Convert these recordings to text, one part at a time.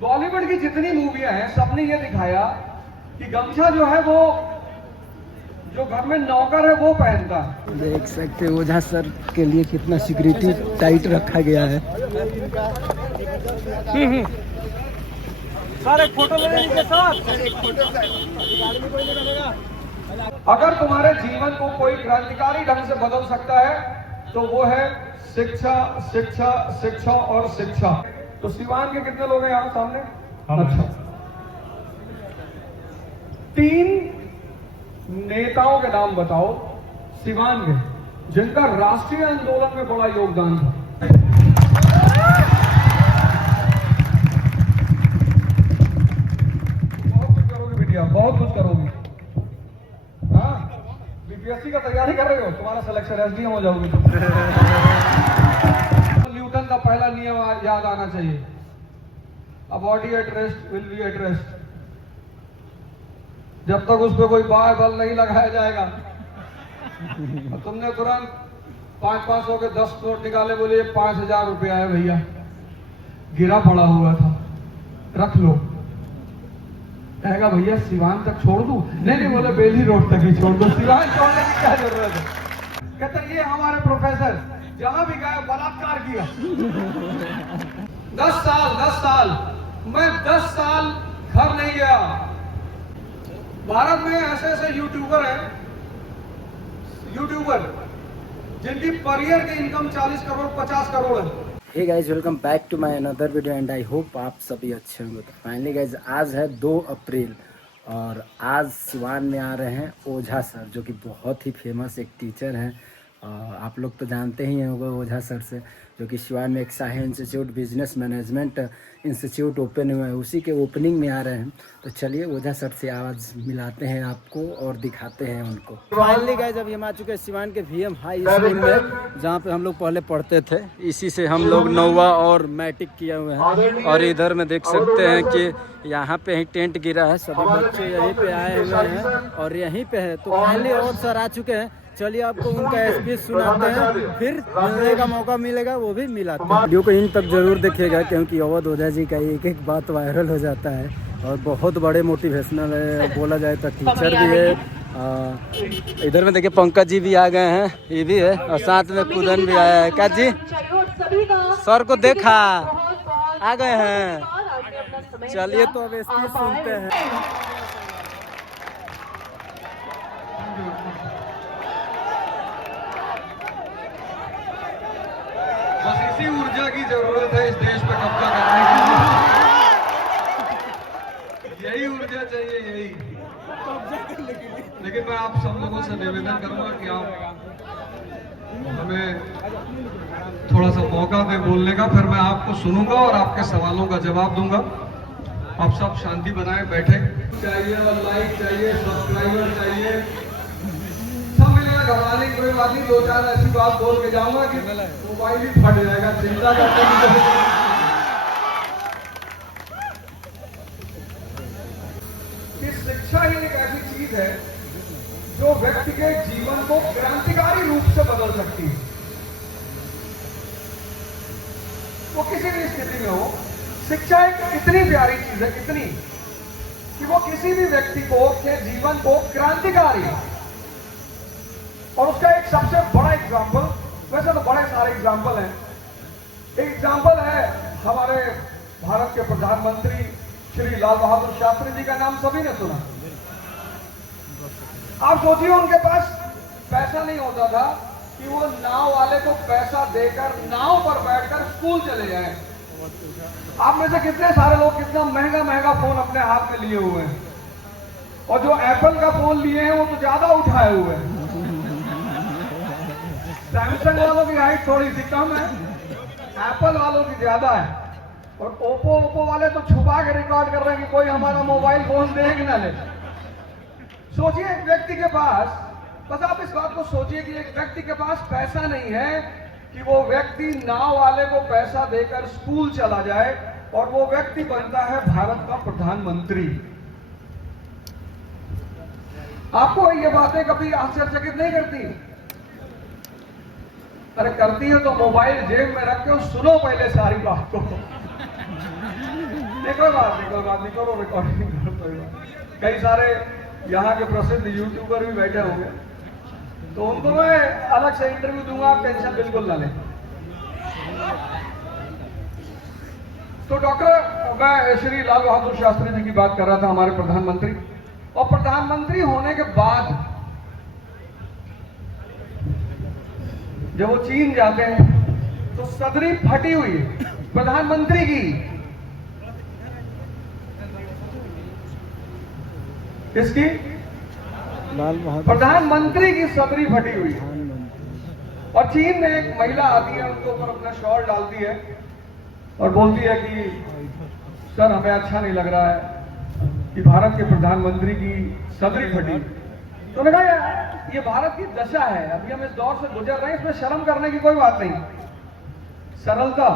बॉलीवुड की जितनी मूवियां हैं सबने ये दिखाया कि गमछा जो है वो जो घर में नौकर है वो पहनता है। देख सकते हो ओझा सर के लिए कितना सिक्योरिटी टाइट रखा गया है। सारे फोटो लेने के साथ अगर तुम्हारे जीवन को कोई क्रांतिकारी ढंग से बदल सकता है तो वो है शिक्षा शिक्षा शिक्षा और शिक्षा। तो सिवान के कितने लोग हैं यहाँ सामने? अच्छा, 3 नेताओं के नाम बताओ सिवान के जिनका राष्ट्रीय आंदोलन में बड़ा योगदान था। बहुत कुछ करोगे बिटिया, बहुत कुछ करोगी। हाँ, बीपीएससी का तैयारी कर रहे हो, तुम्हारा सिलेक्शन एसडीएम हो जाओगे। न्यूटन का पहला नियम याद आना चाहिए, a body at rest will be at rest. जब तक उस पर कोई बल नहीं लगाया जाएगा। तुमने तुरंत 500 के 10 नोट निकाले, बोले 5000 रुपया है भैया, गिरा पड़ा हुआ था, रख लो। कहेगा भैया सिवान तक छोड़ दूं? नहीं, बोले बेली रोड तक ही छोड़ दो, सिवान छोड़ने की क्या जरूरत है। कहते ये हमारे प्रोफेसर जहां भी गए बलात्कार किया। 10 साल मैं 10 साल घर नहीं गया। भारत में ऐसे यूट्यूबर हैं, जिनकी पर ईयर की इनकम 40 करोड़ 50 करोड़ है। Hey guys, welcome back to my another video and I hope आप सभी अच्छे होंगे। तो फाइनली गाइज आज है 2 अप्रैल और आज सिवान में आ रहे हैं ओझा सर, जो कि बहुत ही फेमस एक टीचर हैं। आप लोग तो जानते ही होंगे ओझा सर से, जो कि सिवान में एक शाही institute business management institute open हुआ है, उसी के ओपनिंग में आ रहे हैं। तो चलिए ओझा सर से आवाज़ मिलाते हैं आपको और दिखाते हैं उनको। फाइनली गाइस अभी हम आ चुके हैं सिवान के वीएम हाई स्कूल में, जहाँ पे हम लोग पहले पढ़ते थे। इसी से हम लोग 9वां और मैट्रिक किए हुए हैं। और इधर में देख सकते हैं कि यहाँ पे ही टेंट गिरा है, सभी बच्चे यहीं पे आए हुए हैं और यहीं पे है। तो फाइनली और सर आ चुके हैं, चलिए आपको उनका स्पीच सुनाते हैं, फिर मिलने का मौका मिलेगा वो भी मिलाते हैं। वीडियो को इन तक जरूर देखिएगा, क्योंकि अवध ओझा जी का एक बात वायरल हो जाता है और बहुत बड़े मोटिवेशनल है, बोला जाए तो टीचर भी है। इधर में देखिए पंकज जी भी आ गए हैं, ये भी है, और साथ में कुदन भी आया है। क्या जी सर को देखा आ गए हैं। चलिए तो अब स्पीच सुनते हैं। बस इसी ऊर्जा की जरूरत है इस देश पे कब्जा करने की। यही ऊर्जा चाहिए, यही। लेकिन मैं आप सब लोगों से निवेदन करूंगा कि आप हमें थोड़ा सा मौका दें बोलने का, फिर मैं आपको सुनूंगा और आपके सवालों का जवाब दूंगा। आप सब शांति बनाए बैठे चाहिए, और लाइक चाहिए, सब्सक्राइबर चाहिए, सब मिलेगा। घबराने की कोई बात नहीं, 2-4 ऐसी बात बोल के जाऊंगा कि मोबाइल ही फट जाएगा, चिंता करने की जरूरत नहीं। शिक्षा ही एक ऐसी चीज है जो व्यक्ति के जीवन को क्रांतिकारी रूप से बदल सकती है। वो किसी भी स्थिति में हो, शिक्षा एक इतनी प्यारी चीज है, इतनी कि वो किसी भी व्यक्ति को के जीवन को क्रांतिकारी। और उसका एक सबसे बड़ा एग्जाम्पल, वैसे तो बड़े सारे एग्जाम्पल हैं, एक एग्जाम्पल है हमारे भारत के प्रधानमंत्री श्री लाल बहादुर शास्त्री जी का नाम सभी ने सुना। आप सोचिए उनके पास पैसा नहीं होता था कि वो नाव वाले को पैसा देकर नाव पर बैठकर स्कूल चले जाएं। आप में से कितने सारे लोग कितना महंगा महंगा फोन अपने हाथ में लिए हुए हैं, और जो एप्पल का फोन लिए हैं वो तो ज्यादा उठाए हुए हैं। सैमसंग वालों की हाइट थोड़ी सी कम है, एप्पल वालों की ज्यादा है, और ओप्पो वाले तो छुपा के रिकॉर्ड कर रहे हैं कि कोई हमारा मोबाइल फोन देख ना ले। सोचिए एक व्यक्ति के पास, बस आप इस बात को सोचिए कि एक व्यक्ति के पास पैसा नहीं है कि वो व्यक्ति नाव वाले को पैसा देकर स्कूल चला जाए, और वो व्यक्ति बनता है भारत का प्रधानमंत्री। आपको ये बातें कभी आश्चर्यचकित नहीं करती? अरे करती है तो मोबाइल जेब में रख के सुनो पहले सारी बात को। नहीं कोई बात नहीं, कोई बात नहीं, करो रिकॉर्डिंग करो, कोई बात नहीं। कई सारे यहाँ के प्रसिद्ध यूट्यूबर भी बैठे होंगे, तो उनको मैं अलग से इंटरव्यू दूंगा, आप टेंशन बिल्कुल ना लें। तो डॉक्टर, मैं श्री लाल बहादुर शास्त्री जी की बात कर रहा था, हमारे प्रधानमंत्री। और प्रधानमंत्री होने के बाद जब वो चीन जाते हैं तो सदरी फटी हुई है प्रधानमंत्री की। किसकी? लाल बहादुर प्रधानमंत्री की सदरी फटी हुई है। और चीन में एक महिला आती है, उनके ऊपर अपना शॉल डालती है और बोलती है कि सर हमें अच्छा नहीं लग रहा है कि भारत के प्रधानमंत्री की सदरी फटी। तो उन्होंने कहा यार ये भारत की दशा है, अभी हम इस दौर से गुजर रहे हैं, इसमें शर्म करने की कोई बात नहीं, सरलता।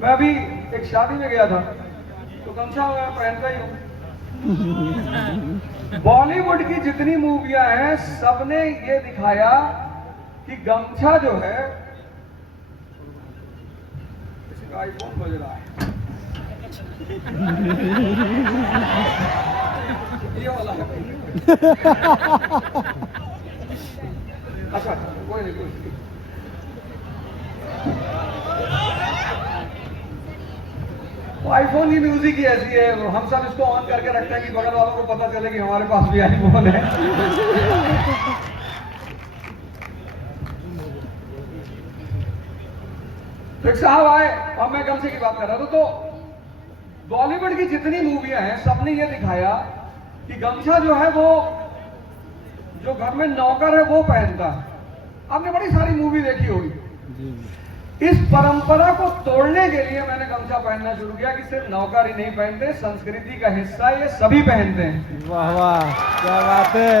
मैं अभी एक शादी में गया था तो गमछा मैं पहनता ही हूं। बॉलीवुड की जितनी मूवियां हैं सबने ये दिखाया कि गमछा जो है, किसी का आईफोन बज रहा है, ये वाला है। अच्छा कोई नहीं, कोई नहीं। तो आईफोन की म्यूजिक ही ऐसी है, हम सब इसको ऑन करके रखते हैं कि बगल वालों को पता चले कि हमारे पास भी आईफोन है। तो एक साहब आए और मैं गमछे की बात कर रहा था, तो बॉलीवुड की जितनी मूवियां हैं सबने ये दिखाया कि गमछा जो है वो जो घर में नौकर है वो पहनता है। आपने बड़ी सारी मूवी देखी होगी। इस परंपरा को तोड़ने के लिए मैंने गमछा पहनना शुरू किया कि सिर्फ नौकर ही नहीं पहनते, संस्कृति का हिस्सा ये सभी पहनते हैं। वाह वाह, क्या बात है।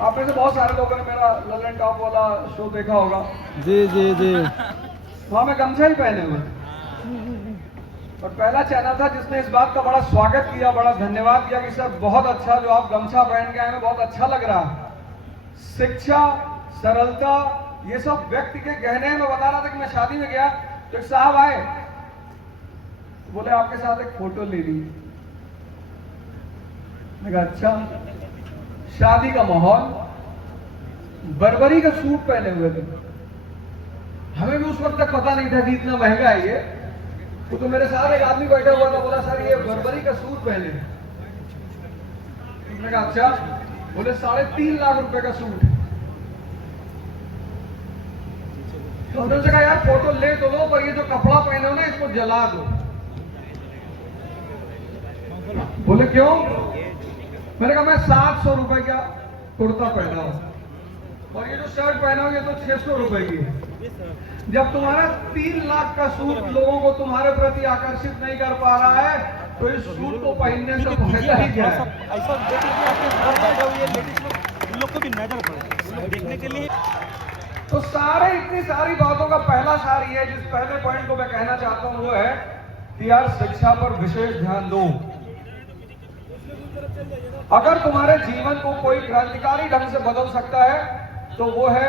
आप में से बहुत सारे लोगों ने मेरा ललन टॉप वाला शो देखा होगा। जी जी जी। वहां मैं गमछा ही पहने हुए, और पहला चैनल था जिसने इस बात का बड़ा स्वागत किया, बड़ा धन्यवाद किया कि सर बहुत अच्छा जो आप गमछा पहन के आए हैं, बहुत अच्छा लग रहा है। शिक्षा, सरलता, ये सब व्यक्ति के गहने हैं। मैं बता रहा था कि मैं शादी में गया तो एक साहब आए, बोले आपके साथ एक फोटो ले ली। मैं कहा अच्छा। शादी का माहौल, बर्बरी का सूट पहने हुए थे। हमें भी उस वक्त तक पता नहीं था कि इतना महंगा है ये। तो मेरे साथ एक आदमी बैठा हुआ था, बोला सर ये बर्बरी का सूट पहने। मैंने कहा अच्छा। बोले 3.5 लाख रुपए का सूट। तो उन्होंने कहा यार फोटो ले तो लो, पर ये जो कपड़ा पहने हो ना इसको जला दो। बोले क्यों? मैंने कहा मैं 700 रुपए का कुर्ता पहना हूं और ये जो शर्ट पहना हो ये तो 600 रुपए की है। जब तुम्हारा 3 लाख का सूट लोगों को तुम्हारे प्रति आकर्षित नहीं कर पा रहा है तो इस सूट को पहनने से फायदा ही क्या है? ऐसा लोग को भी नजर पड़े देखने के लिए। तो इतनी सारी बातों का पहला सार ये है, जिस पहले पॉइंट को मैं कहना चाहता हूं वो है कि यार शिक्षा पर विशेष ध्यान दो। अगर तुम्हारे जीवन को कोई क्रांतिकारी ढंग से बदल सकता है तो वो है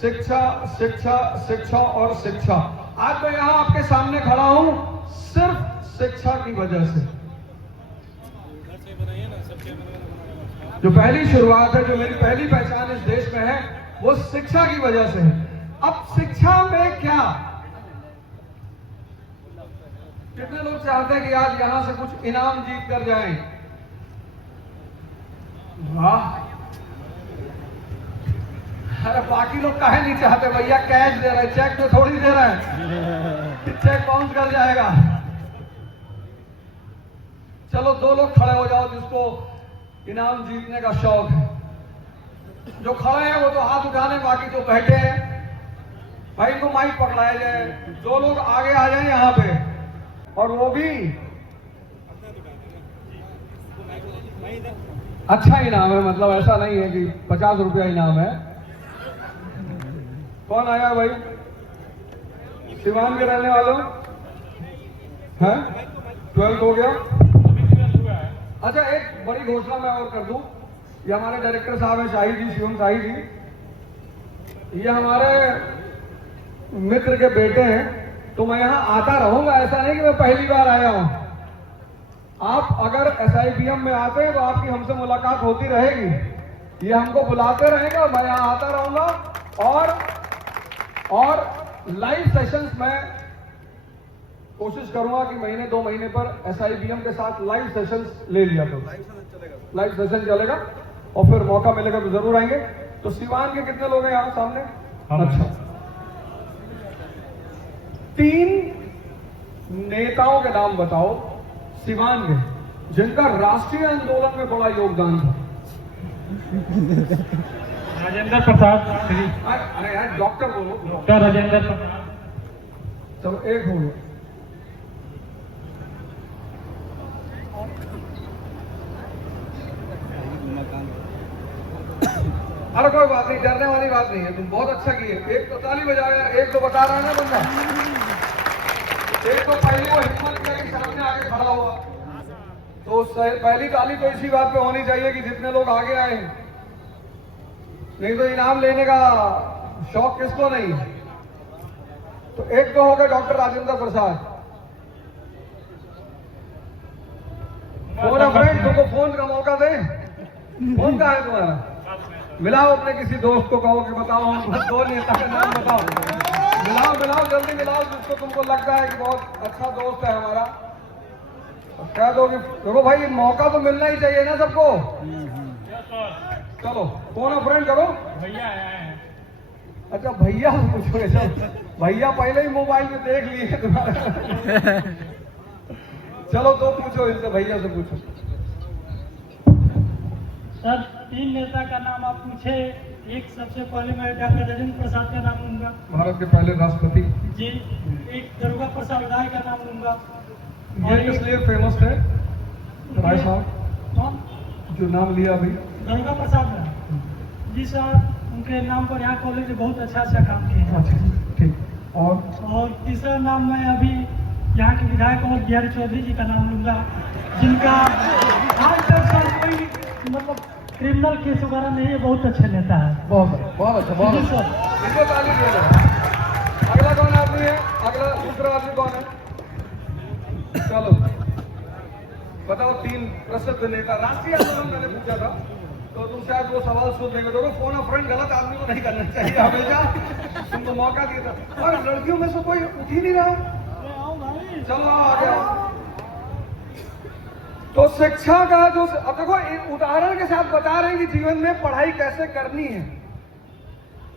शिक्षा, शिक्षा, शिक्षा और शिक्षा। आज मैं यहां आपके सामने खड़ा हूं सिर्फ शिक्षा की वजह से। जो पहली शुरुआत है, जो मेरी पहली पहचान इस देश में है, वो शिक्षा की वजह से है। अब शिक्षा में क्या, कितने लोग चाहते हैं कि आज यहां से कुछ इनाम जीत कर जाएं? वाह। अरे बाकी लोग काहे नहीं चाहते भैया, कैश दे रहे, चेक तो थोड़ी दे रहे हैं, चेक बाउंस कर जाएगा। चलो 2 लोग खड़े हो जाओ जिसको इनाम जीतने का शौक है। जो खड़े हैं वो तो हाथ उठाने, बाकी जो बैठे हैं भाई को माइक पकड़ाया जाए। 2 लोग आगे आ जाए यहां पे, और वो भी अच्छा इनाम है, मतलब ऐसा नहीं है कि 50 रुपया इनाम है। कौन आया भाई? सिवान के रहने वालों हैं? 12 हो गया। अच्छा एक बड़ी घोषणा मैं और कर दूं। ये हमारे डायरेक्टर साहब हैं शाही जी, शिवम शाही जी। ये हमारे मित्र के बेटे हैं, तो मैं यहाँ आता रहूंगा, ऐसा नहीं कि मैं पहली बार आया हूं। आप अगर SIBM में आते हैं तो आपकी हमसे मुलाकात होती रहेगी, ये हमको बुलाते रहेंगे और मैं यहाँ आता रहूंगा। और लाइव सेशंस में कोशिश करूंगा कि महीने 2 महीने पर SIBM के साथ लाइव सेशंस ले लिया करूं। लाइव सेशन चलेगा और फिर मौका मिलेगा तो जरूर आएंगे। तो सिवान के कितने लोग हैं यहाँ सामने? अच्छा, 3 नेताओं के नाम बताओ सिवान के, जिनका राष्ट्रीय आंदोलन में बड़ा योगदान था। राजेंद्र प्रसाद श्री अरे यार डॉक्टर बोलो। डॉक्टर राजेंद्र प्रसाद। चलो एक हो गया। अरे कोई बात नहीं, डरने वाली बात नहीं है, तुम बहुत अच्छा किए। एक तो ताली बजाओ यार, एक तो बता रहा है ना बंदा। एक तो पहले वो हिम्मत किया कि सामने आके खड़ा हुआ, तो पहली ताली तो इसी बात पे होनी चाहिए कि जितने लोग आगे आए हैं, नहीं तो इनाम लेने का शौक किसको नहीं। तो एक तो हो गया doctor Rajendra Prasad. Phone friend, तुमको फोन का मौका दे। फोन कहाँ है तुम्हारा? मिलाओ अपने किसी दोस्त को, कहो कि बताओ हम 2 नेता का नाम बताओ। मिलाओ जल्दी मिलाओ, जिसको तुमको लगता है कि बहुत अच्छा दोस्त है हमारा। कह दो कि देखो भाई, मौका तो मिलना ही चाहिए ना सबको। चलो फोन फ्रेंड करो। भैया आए हैं। अच्छा भैया से पूछोगे? चलो भैया पहले ही मोबाइल में देख लिए तुम्हारा। चलो तो पूछो इनसे, भैया से पूछो। सर 3 नेता का नाम आप पूछे। एक सबसे पहले मैं डॉक्टर राजेंद्र प्रसाद का नाम लूंगा, भारत के पहले राष्ट्रपति जी। एक दुर्गा प्रसाद राय का नाम लूंगा। ये इसलिए फेमस थे राय साहब, कौन? जो नाम लिया अभी, दुर्गा प्रसाद राय जी सर, उनके नाम पर यहाँ कॉलेज में बहुत अच्छा काम किए हैं। अच्छा ठीक। और तीसरा नाम मैं अभी यहाँ के विधायक और बिहारी चौधरी जी का नाम लूंगा, जिनका आज तक सर कोई मतलब क्रिमिनल केस वगैरह नहीं है, बहुत अच्छे नेता है। बहुत अच्छा, बहुत जी अच्छा। सर। इनको ताली दे दो। अगला कौन आदमी है? अगला दूसरा आदमी कौन है? चलो बताओ। 3 प्रसिद्ध नेता, राष्ट्रीय आंदोलन मैंने पूछा था, तो तुम शायद वो सवाल सुन देंगे। तो फोन फ्रेंड गलत आदमी को नहीं करना चाहिए हमेशा, तुमको मौका दिया था। और लड़कियों में से कोई उठ ही नहीं रहा। चलो आगे आओ। तो शिक्षा का जो, अब देखो उदाहरण के साथ बता रहे हैं कि जीवन में पढ़ाई कैसे करनी है।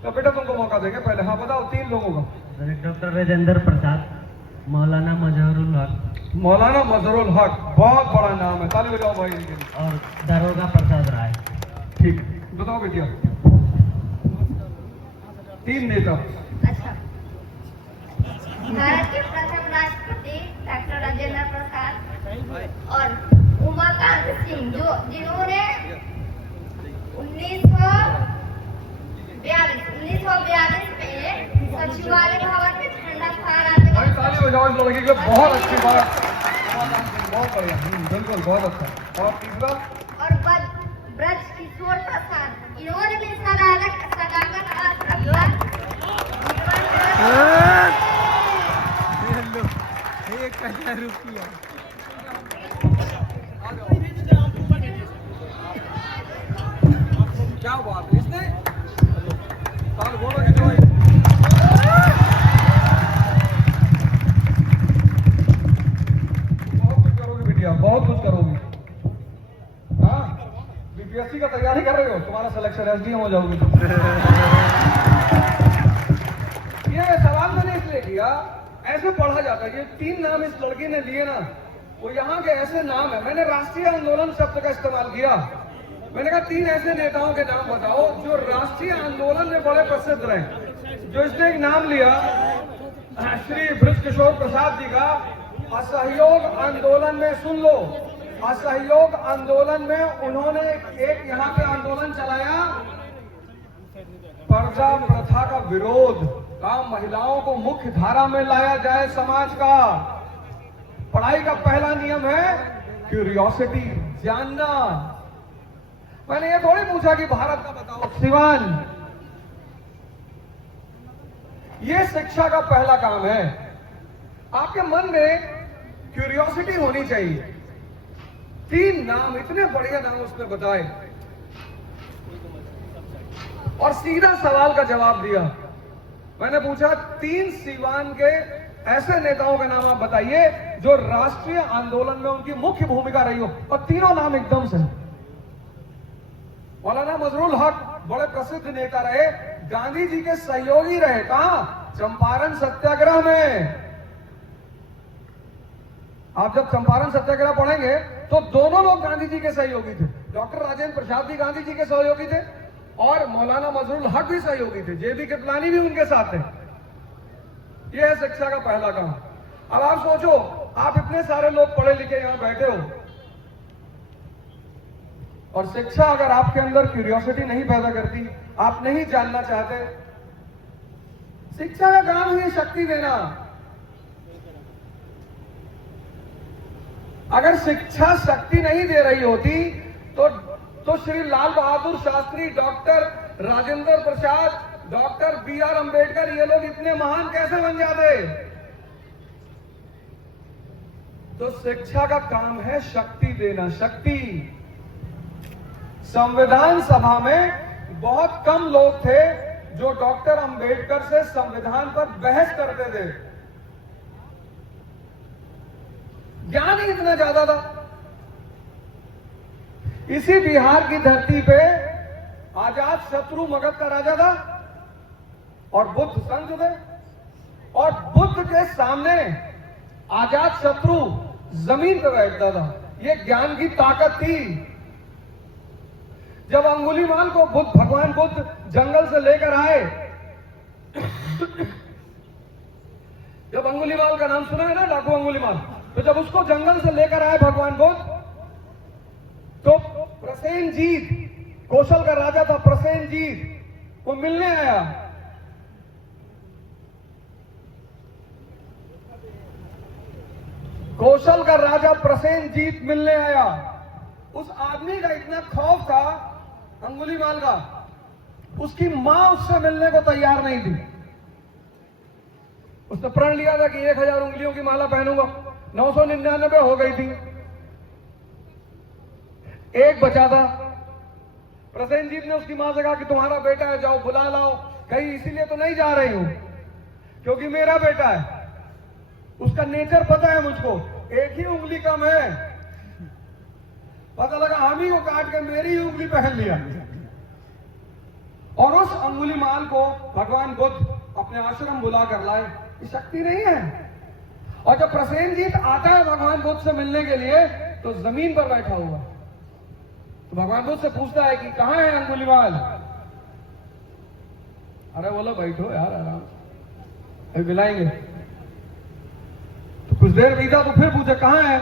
तो बेटा तुमको मौका देंगे पहले। हाँ बताओ 3 लोगों का। डॉक्टर राजेंद्र प्रसाद, मौलाना मजहरुल हक मौलाना मजहरुल हक, बहुत बड़ा नाम है, ताली बजाओ भाई इनके लिए। और दारोगा प्रसाद राय। ठीक, बताओ बेटिया 3 नेता। अच्छा, भारत के प्रथम राष्ट्रपति डॉक्टर राजेंद्र प्रसाद और उमाकांत सिंह, जिन्होंने 1942 में सचिवालय भवन में झंडा फहराते भाई ताली बजाओ इस लड़की के, बहुत अच्छी बात, बहुत बढ़िया, बिल्कुल बहुत अच्छा। और तीसरा? और ब्रज किशोर प्रसाद, इन्होंने भी सदाकत क्या बात है इसने? ताल बोलो कि भाई बहुत कुछ करोगी बेटिया, बहुत कुछ करोगी। हाँ, BPSC का तैयारी कर रहे हो, तुम्हारा सिलेक्शन SDM हो जाओगे तुम। ये सवाल मैंने इसलिए किया, ऐसे पढ़ा जाता है। ये 3 नाम इस लड़की ने लिए ना, वो यहाँ के ऐसे नाम है। मैंने राष्ट्रीय आंदोलन शब्द का इस्तेमाल किया। मैंने कहा 3 ऐसे नेताओं के नाम बताओ जो राष्ट्रीय आंदोलन में बड़े प्रसिद्ध रहे। जो इसने एक नाम लिया श्री ब्रज किशोर प्रसाद जी का, असहयोग आंदोलन में, सुन लो, असहयोग आंदोलन में उन्होंने एक यहाँ पे आंदोलन चलाया, पर्दा प्रथा का विरोध का, महिलाओं को मुख्य धारा में लाया जाए समाज का। पढ़ाई का पहला नियम है क्यूरियोसिटी, जानना। मैंने ये थोड़ी पूछा कि भारत का बताओ। सिवान ये शिक्षा का पहला काम है। आपके मन में क्यूरियोसिटी होनी चाहिए। 3 नाम, इतने बढ़िया नाम उसने बताए और सीधा सवाल का जवाब दिया। मैंने पूछा 3 सीवान के ऐसे नेताओं का नाम आप बताइए जो राष्ट्रीय आंदोलन में उनकी मुख्य भूमिका रही हो, और तीनों नाम एकदम से। मौलाना मजरुल हक बड़े प्रसिद्ध नेता रहे, गांधी जी के सहयोगी रहे। कहां? चंपारण सत्याग्रह में। आप जब चंपारण सत्याग्रह पढ़ेंगे तो दोनों लोग गांधी जी के सहयोगी थे। डॉक्टर राजेंद्र प्रसाद भी गांधी जी के सहयोगी थे और मौलाना मजरुल हक भी सहयोगी थे। जेबी कृपलानी भी उनके साथ थे। यह है शिक्षा का पहला काम। अब आप सोचो, आप इतने सारे लोग पढ़े लिखे यहां बैठे हो और शिक्षा अगर आपके अंदर क्यूरियोसिटी नहीं पैदा करती, आप नहीं जानना चाहते, शिक्षा का काम है शक्ति देना। अगर शिक्षा शक्ति नहीं दे रही होती तो Shri Lal Bahadur Shastri, doctor Rajendra Prasad, doctor BR Ambedkar, ये लोग इतने महान कैसे बन जाते? तो शिक्षा का काम है शक्ति देना, शक्ति। संविधान सभा में बहुत कम लोग थे जो डॉक्टर अंबेडकर से संविधान पर बहस करते थे। ज्ञान ही इतना ज्यादा था। इसी बिहार की धरती पे आजाद शत्रु मगध का राजा था और बुद्ध संत थे, और बुद्ध के सामने आजाद शत्रु जमीन पर बैठता था। यह ज्ञान की ताकत थी। जब अंगुलीमाल को भगवान बुद्ध जंगल से लेकर आए, जब अंगुलीमाल का नाम सुना है ना, डाकू अंगुलीमाल, तो जब उसको जंगल से लेकर आए भगवान बुद्ध, तो प्रसेनजीत, कौशल का राजा था प्रसेनजीत, वो मिलने आया। कौशल का राजा प्रसेनजीत मिलने आया। उस आदमी का इतना खौफ था अंगुलीमाल का, उसकी मां उससे मिलने को तैयार नहीं थी। उसने प्रण लिया था कि 1000 उंगलियों की माला पहनूंगा, 999 हो गई थी, एक बचा था। प्रसेनजीत ने उसकी मां से कहा कि तुम्हारा बेटा है, जाओ बुला लाओ। कहीं इसीलिए तो नहीं जा रही हूं क्योंकि मेरा बेटा है, उसका नेचर पता है मुझको, एक ही उंगली कम है। पता लगा हम ही को काट के मेरी ही उंगली पहन लिया। और उस अंगुलीमाल को भगवान बुद्ध अपने आश्रम बुला कर लाए। ये शक्ति नहीं है? और जब प्रसेनजीत आता है भगवान बुद्ध से मिलने के लिए तो जमीन पर बैठा हुआ, तो भगवान बुद्ध से पूछता है कि कहां है अंगुलीमाल? अरे बोलो बैठो यार आराम से, बुलाएंगे। तो कुछ देर बीता तो फिर पूछा कहां है?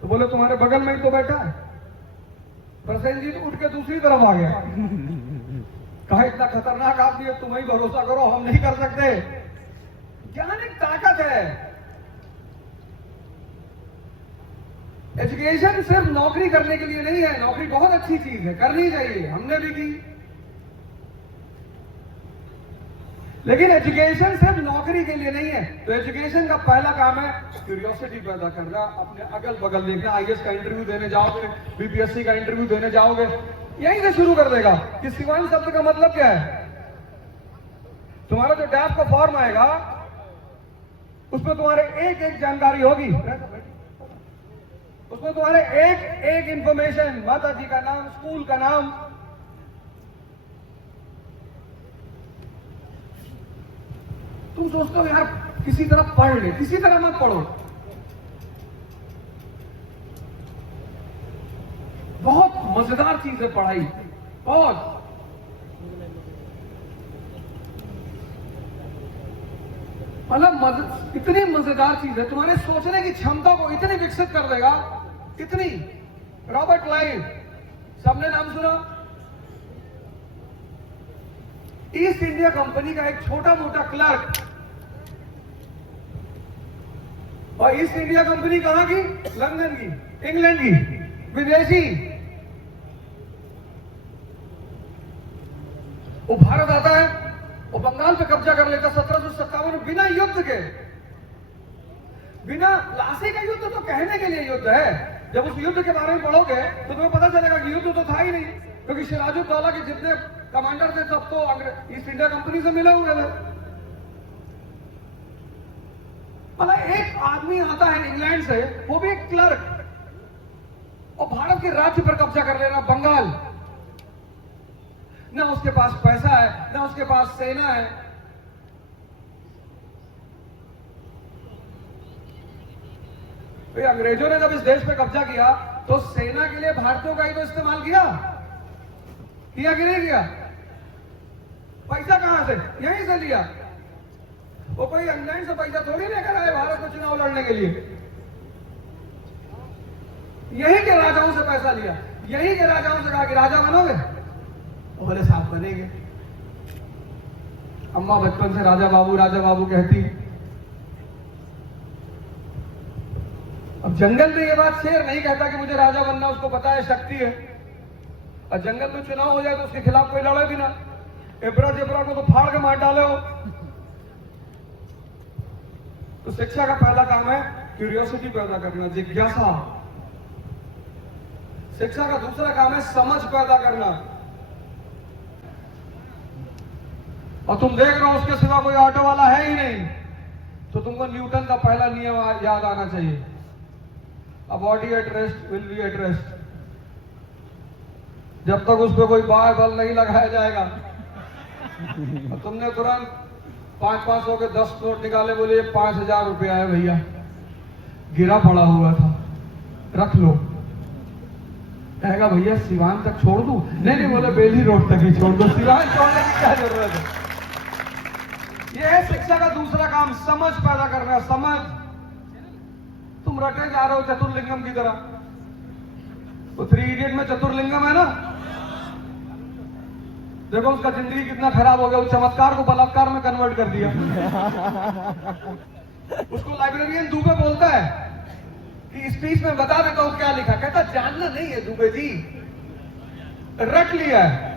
तो बोले तुम्हारे बगल में ही तो बैठा है। प्रसेनजीत उठ के दूसरी तरफ आ गया। कहा इतना खतरनाक आदमी है, तुम ही भरोसा करो, हम नहीं कर सकते। ज्ञान एक ताकत है। एजुकेशन सिर्फ नौकरी करने के लिए नहीं है। नौकरी बहुत अच्छी चीज है, करनी चाहिए, हमने भी की। लेकिन एजुकेशन सिर्फ नौकरी के लिए नहीं है। तो एजुकेशन का पहला काम है क्यूरियोसिटी पैदा करना, अपने अगल बगल देखना। IAS का इंटरव्यू देने जाओगे, BPSC का इंटरव्यू देने जाओगे, यहीं से शुरू कर देगा कि सिवान शब्द का मतलब क्या है। तुम्हारा जो डैप का फॉर्म आएगा उसमें तुम्हारे एक एक जानकारी होगी, उसमें तुम्हारे एक एक इंफॉर्मेशन, माता जी का नाम, स्कूल का नाम। तुम सोचते हो यार किसी तरह पढ़ ले, किसी तरह मत पढ़ो। बहुत मजेदार चीज है पढ़ाई, बहुत। मतलब इतनी मजेदार चीज है, तुम्हारे सोचने की क्षमता को इतनी विकसित कर देगा, इतनी। रॉबर्ट क्लाइव, सबने नाम सुना? ईस्ट इंडिया कंपनी का एक छोटा मोटा क्लर्क। और ईस्ट इंडिया कंपनी कहां की? लंदन की, इंग्लैंड की, विदेशी। वो भारत आता है, वो बंगाल पे कब्जा कर लेता 17 और बिना युद्ध के, बिना प्लासी का युद्ध तो कहने के लिए युद्ध है। जब उस युद्ध के बारे में पढ़ोगे तो तुम्हें पता चलेगा कि युद्ध तो था ही नहीं, क्योंकि सिराजुद्दौला के जितने कमांडर थे सब तो ईस्ट इंडिया कंपनी से मिले हुए थे। मतलब एक आदमी आता है इंग्लैंड से, वो भी एक क्लर्क, और भारत के राज्य पर कब्जा कर लेना, बंगाल। ना उसके पास पैसा है, ना उसके पास सेना है। अंग्रेजों ने जब इस देश पे कब्जा किया तो सेना के लिए भारतीयों का ही तो इस्तेमाल किया कि नहीं किया? पैसा कहां से? यहीं से लिया। वो कोई इंग्लैंड से पैसा थोड़ी लेकर आए भारत में चुनाव लड़ने के लिए। यहीं के राजाओं से पैसा लिया, यहीं के राजाओं से कहा कि राजा बनोगे, बोले साहब बनेंगे। अम्मा बचपन से राजा बाबू कहती। अब जंगल में ये बात शेर नहीं कहता कि मुझे राजा बनना, उसको पता है शक्ति है। और जंगल में चुनाव हो जाए तो उसके खिलाफ कोई लड़े भी ना, एब्रा को तो फाड़ के मार डाले हो। तो शिक्षा का पहला काम है क्यूरियोसिटी पैदा करना, जिज्ञासा। शिक्षा का दूसरा काम है समझ पैदा करना। और तुम देख रहे हो उसके सिवा कोई ऑटो वाला है ही नहीं, तो तुमको न्यूटन का पहला नियम याद आना चाहिए, a body at rest will be at rest. जब तक उस पर कोई बार बल नहीं लगाया जाएगा। और तुमने तुरंत 500 के 10 नोट निकाले, बोले ये 5000 रुपया है भैया, गिरा पड़ा हुआ था, रख लो। कहेगा भैया सिवान तक छोड़ दूं? नहीं, बोले बेली रोड तक ही छोड़ दो, सिवान छोड़ने की क्या जरूरत है? यह है शिक्षा का दूसरा काम, समझ पैदा करना। समझ। तुम रटे जा रहे हो चतुर्लिंगम की तरह। तो 3 इडियट में चतुर्लिंगम है ना, देखो उसका जिंदगी कितना खराब हो गया। उस चमत्कार को बलात्कार में कन्वर्ट कर दिया। उसको लाइब्रेरियन दुबे बोलता है कि स्पीच में बता देता हूं क्या लिखा। कहता जानना नहीं है दुबे जी, रट लिया है।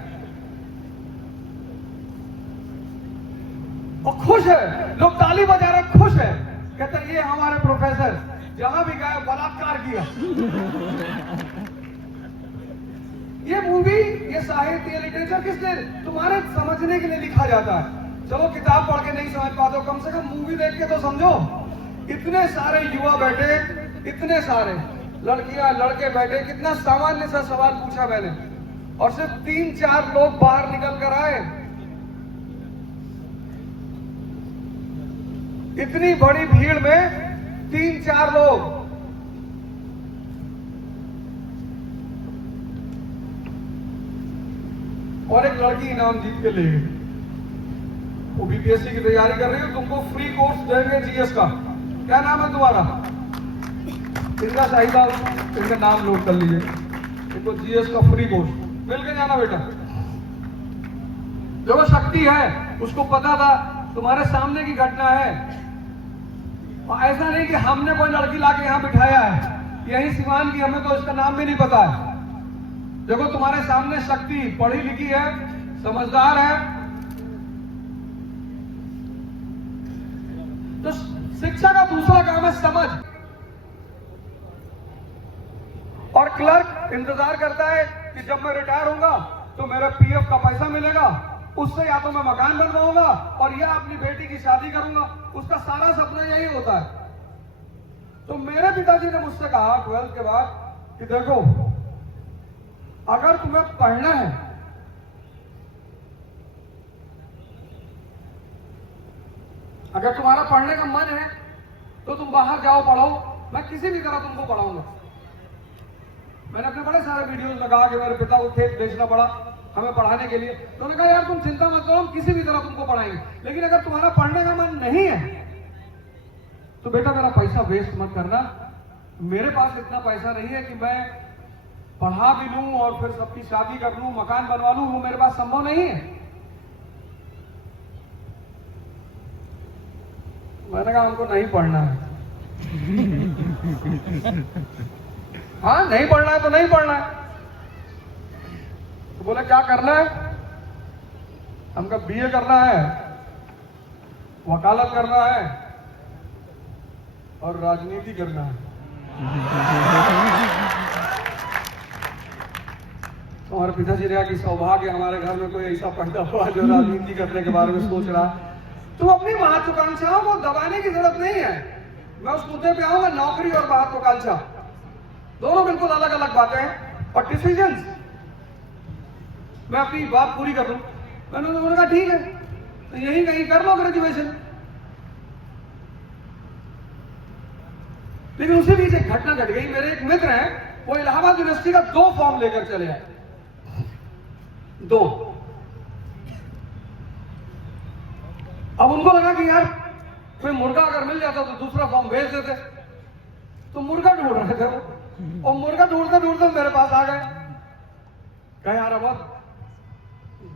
और खुश है, लोग ताली बजा रहे, खुश है। कहता ये हमारे प्रोफेसर जहां भी गए बलात्कार किया। ये मूवी, ये साहित्य, ये लिटरेचर किस लिए? तुम्हारे समझने के लिए लिखा जाता है। चलो किताब पढ़ के नहीं समझ पाते हो, कम से कम मूवी देख के तो समझो। इतने सारे युवा बैठे, इतने सारे लड़कियां लड़के बैठे, कितना सामान्य सा सवाल पूछा मैंने, और सिर्फ 3-4 लोग बाहर निकल कर आए। इतनी बड़ी भीड़ में 3-4 लोग। और एक लड़की इनाम जीत के ले गई। वो बीपीएससी की तैयारी कर रही है, तुमको फ्री कोर्स देंगे जीएस का। क्या नाम है तुम्हारा? इनका साहिबा, इनका नाम नोट कर लीजिए। इनको जीएस का फ्री कोर्स मिल के जाना बेटा। जो वो शक्ति है, उसको पता था तुम्हारे सामने की घटना है। और ऐसा नहीं कि हमने कोई लड़की लाके यहां बिठाया है, यही सिवान की, हमें तो इसका नाम भी नहीं पता है। देखो तुम्हारे सामने शक्ति पढ़ी लिखी है, समझदार है। तो शिक्षा का दूसरा काम है समझ। और क्लर्क इंतजार करता है कि जब मैं रिटायर होऊंगा तो मेरे पीएफ का पैसा मिलेगा, उससे या तो मैं मकान बनवाऊंगा और या अपनी बेटी की शादी करूंगा। उसका सारा सपना यही होता है। तो मेरे पिताजी ने मुझसे कहा 12th के बाद कि देखो अगर तुम्हें पढ़ना है, अगर तुम्हारा पढ़ने का मन है तो तुम बाहर जाओ, पढ़ो, मैं किसी भी तरह तुमको पढ़ाऊंगा। मैंने अपने बड़े सारे वीडियोस में कहा कि मेरे पिता को खेत बेचना पड़ा हमें पढ़ाने के लिए। तो उन्होंने कहा यार तुम चिंता मत करो, हम किसी भी तरह तुमको पढ़ाएंगे, लेकिन अगर तुम्हारा पढ़ने का मन नहीं है तो बेटा मेरा पैसा वेस्ट मत करना। मेरे पास इतना पैसा नहीं है कि मैं पढ़ा भी लूं और फिर सबकी शादी कर लूं, मकान बनवा लूं, वो मेरे पास संभव नहीं है। मैंने कहा हमको नहीं पढ़ना है। हाँ नहीं पढ़ना है तो नहीं पढ़ना है। तो बोले क्या करना है? हमका बीए करना है। वकालत करना है और राजनीति करना है। हमारे पिताजी ने कहा कि सौभाग्य हमारे घर में कोई ऐसा पैदा हुआ जो राजनीति करने के बारे में सोच रहा है। तो अपनी महत्वाकांक्षाओं को दबाने की जरूरत नहीं है। मैं उस मुद्दे पे आऊंगा, नौकरी और महत्वाकांक्षा दोनों बिल्कुल अलग अलग बातें हैं। और डिसीजंस, मैं अपनी बात पूरी कर लूं। मैंने उन्होंने कहा ठीक है, तो यही कहीं कर लो ग्रेजुएशन। लेकिन उसी बीच एक घटना घट गई। मेरे एक मित्र हैं, वो इलाहाबाद यूनिवर्सिटी का 2 फॉर्म लेकर चले आए, 2। अब उनको लगा कि यार कोई मुर्गा अगर मिल जाता तो दूसरा फॉर्म भेज देते। तो मुर्गा ढूंढ रहे थे वो, और मुर्गा ढूंढते ढूंढते मेरे पास आ गए। कहा यार अब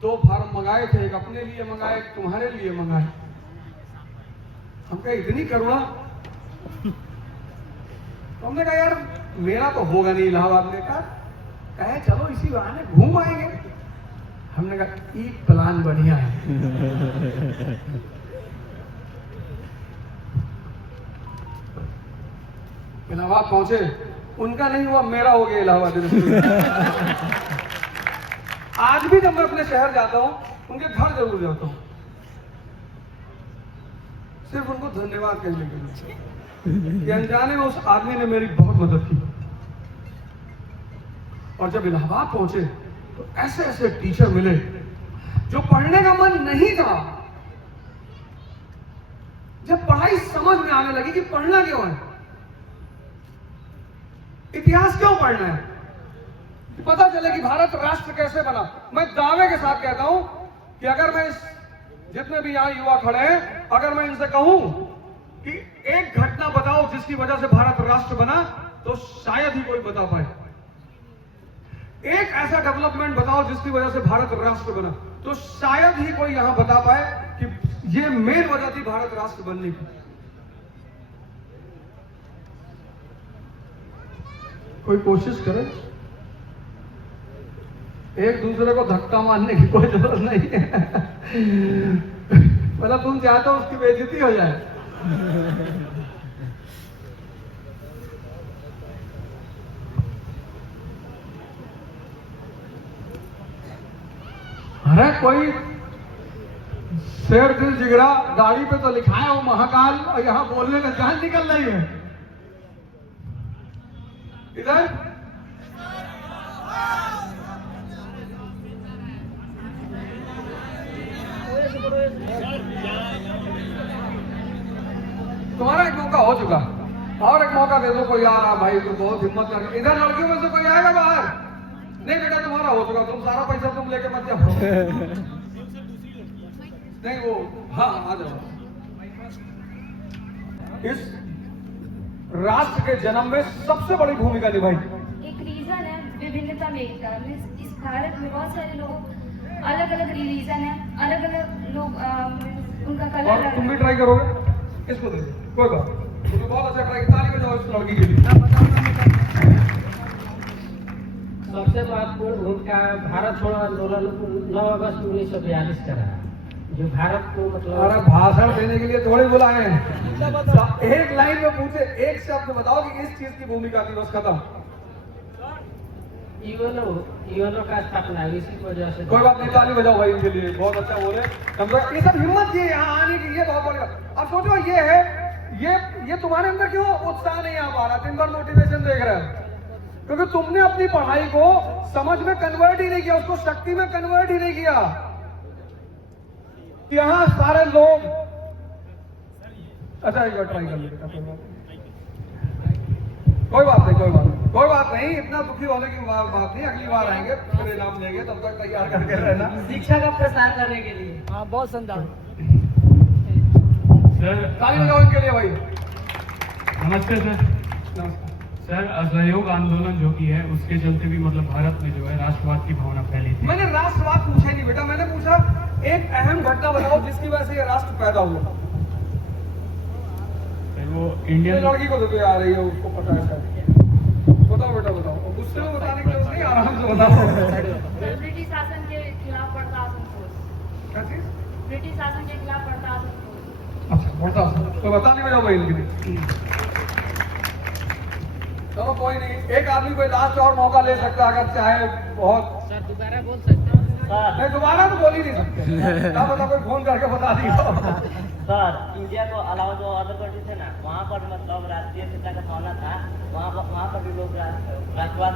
2 फॉर्म मंगाए थे, एक अपने लिए मंगाए, एक तुम्हारे लिए मंगाए। हम कहे इतनी करुणा। तो हमने कहा यार मेरा तो होगा नहीं इलाहाबाद में। कहे चलो इसी बहाने घूम आएंगे। हमने कहा एक प्लान बढ़िया है। इलाहाबाद पहुंचे, उनका नहीं हुआ, मेरा हो गया इलाहाबाद यूनिवर्सिटी। आज भी जब मैं अपने शहर जाता हूं, उनके घर जरूर जाता हूं, सिर्फ उनको धन्यवाद कहने के लिए कि अनजाने में उस आदमी ने मेरी बहुत मदद की। और जब इलाहाबाद पहुंचे तो ऐसे ऐसे टीचर मिले जो पढ़ने का मन नहीं था। जब पढ़ाई समझ में आने लगी कि पढ़ना क्यों है, इतिहास क्यों पढ़ना है, पता चले कि भारत राष्ट्र कैसे बना। मैं दावे के साथ कहता हूं कि अगर मैं जितने भी यहां युवा खड़े हैं, अगर मैं इनसे कहूं कि एक घटना बताओ जिसकी वजह से भारत राष्ट्र बना, तो शायद ही कोई बता पाए। एक ऐसा डेवलपमेंट बताओ जिसकी वजह से भारत राष्ट्र बना, तो शायद ही कोई यहां बता पाए कि ये मेन वजह थी भारत राष्ट्र बनने की। कोई कोशिश करे, एक दूसरे को धक्का मारने की कोई जरूरत नहीं है। मतलब तुम चाहते हो उसकी बेइज्जती हो जाए। अरे कोई शेर दिल जिगरा, गाड़ी पे तो लिखा है वो महाकाल, और यहां बोलने में जान निकल रही है। इधर तुम्हारा एक मौका हो चुका, और एक मौका दे दो कोई। यार भाई तुम बहुत हिम्मत कर। इधर लड़कियों में से कोई आएगा बाहर? नहीं बेटा तुम्हारा हो चुका, तुम सारा पैसा तुम लेके मत जाओ। नहीं वो, हाँ आ जाओ। इस राष्ट्र के जन्म में सबसे बड़ी भूमिका निभाई। एक रीजन है विभिन्नता में एकता। इस भारत में बहुत सारे लोग अलग अलग रिलीजन है, अलग अलग लोग उनका कलर। और तुम भी ट्राई करोगे? इसको दे दो, कोई बात। तुमने बहुत अच्छा ट्राई, ताली बजाओ इस लड़की के लिए। सबसे महत्वपूर्ण भूमिका भारत छोड़ो आंदोलन 9 अगस्त 1942 का रहा, जो भारत को मतलब। अरे भाषण देने के लिए थोड़ी बुलाए हैं। एक लाइन में पूछे, एक शब्द बताओ कि इस चीज की भूमिका थी, बस खत्म। यूएनओ का स्थापना इसी वजह से। कोई बात नहीं, ताली बजाओ भाई इनके लिए, बहुत अच्छा बोले। ये सब हिम्मत की यहाँ आने की, ये बहुत बड़ी बात। अब सोचो ये है, ये तुम्हारे अंदर क्यों उत्साह नहीं आ पा रहा, दिन भर मोटिवेशन देख रहे हैं? क्योंकि तुमने अपनी पढ़ाई को समझ में कन्वर्ट ही नहीं किया, उसको शक्ति में कन्वर्ट ही नहीं किया। यहाँ सारे लोग, अच्छा एक बार ट्राई कर लेगा, कोई बात नहीं, कोई बात नहीं, इतना दुखी होने की बात नहीं। अगली बार आएंगे, फिर इनाम लेंगे, तब तक तैयार करके रहना। शिक्षा का प्रसार करने के लिए। हाँ बहुत संदान। सर ताली बजाओ इनके लिए भाई। नमस्ते सर। नमस्कार। सर असहयोग आंदोलन जो की है उसके चलते भी मतलब भारत में जो है राष्ट्रवाद की भावना फैली थी। मैंने राष्ट्रवाद पूछा नहीं बेटा, मैंने पूछा एक अहम घटना बताओ जिसकी वजह से ये राष्ट्र पैदा हुआ। सर वो ये इंडियन लड़की को तो आ रही है, उसको पता है शायद। बताओ बेटा बताओ, गुस्से में बताने की जरूरत नहीं, आराम से बताओ। ब्रिटिश शासन के खिलाफ पड़ता असंतोष। क्या चीज? ब्रिटिश शासन के खिलाफ पड़ता असंतोष। अच्छा बोलता तो बता नहीं बजाओ भाई इनकी। चलो कोई नहीं, एक आदमी कोई लास्ट और मौका ले सकता है अगर चाहे बहुत। सर दोबारा बोल सकते हैं? नहीं दोबारा तो बोल ही नहीं सकते, क्या पता कोई फोन करके बता दिया। सर इंडिया को अलावा जो अदर कंट्री थे ना, वहाँ पर मतलब राष्ट्रीय पिता का भावना था, वहाँ पर भी लोग राष्ट्रवाद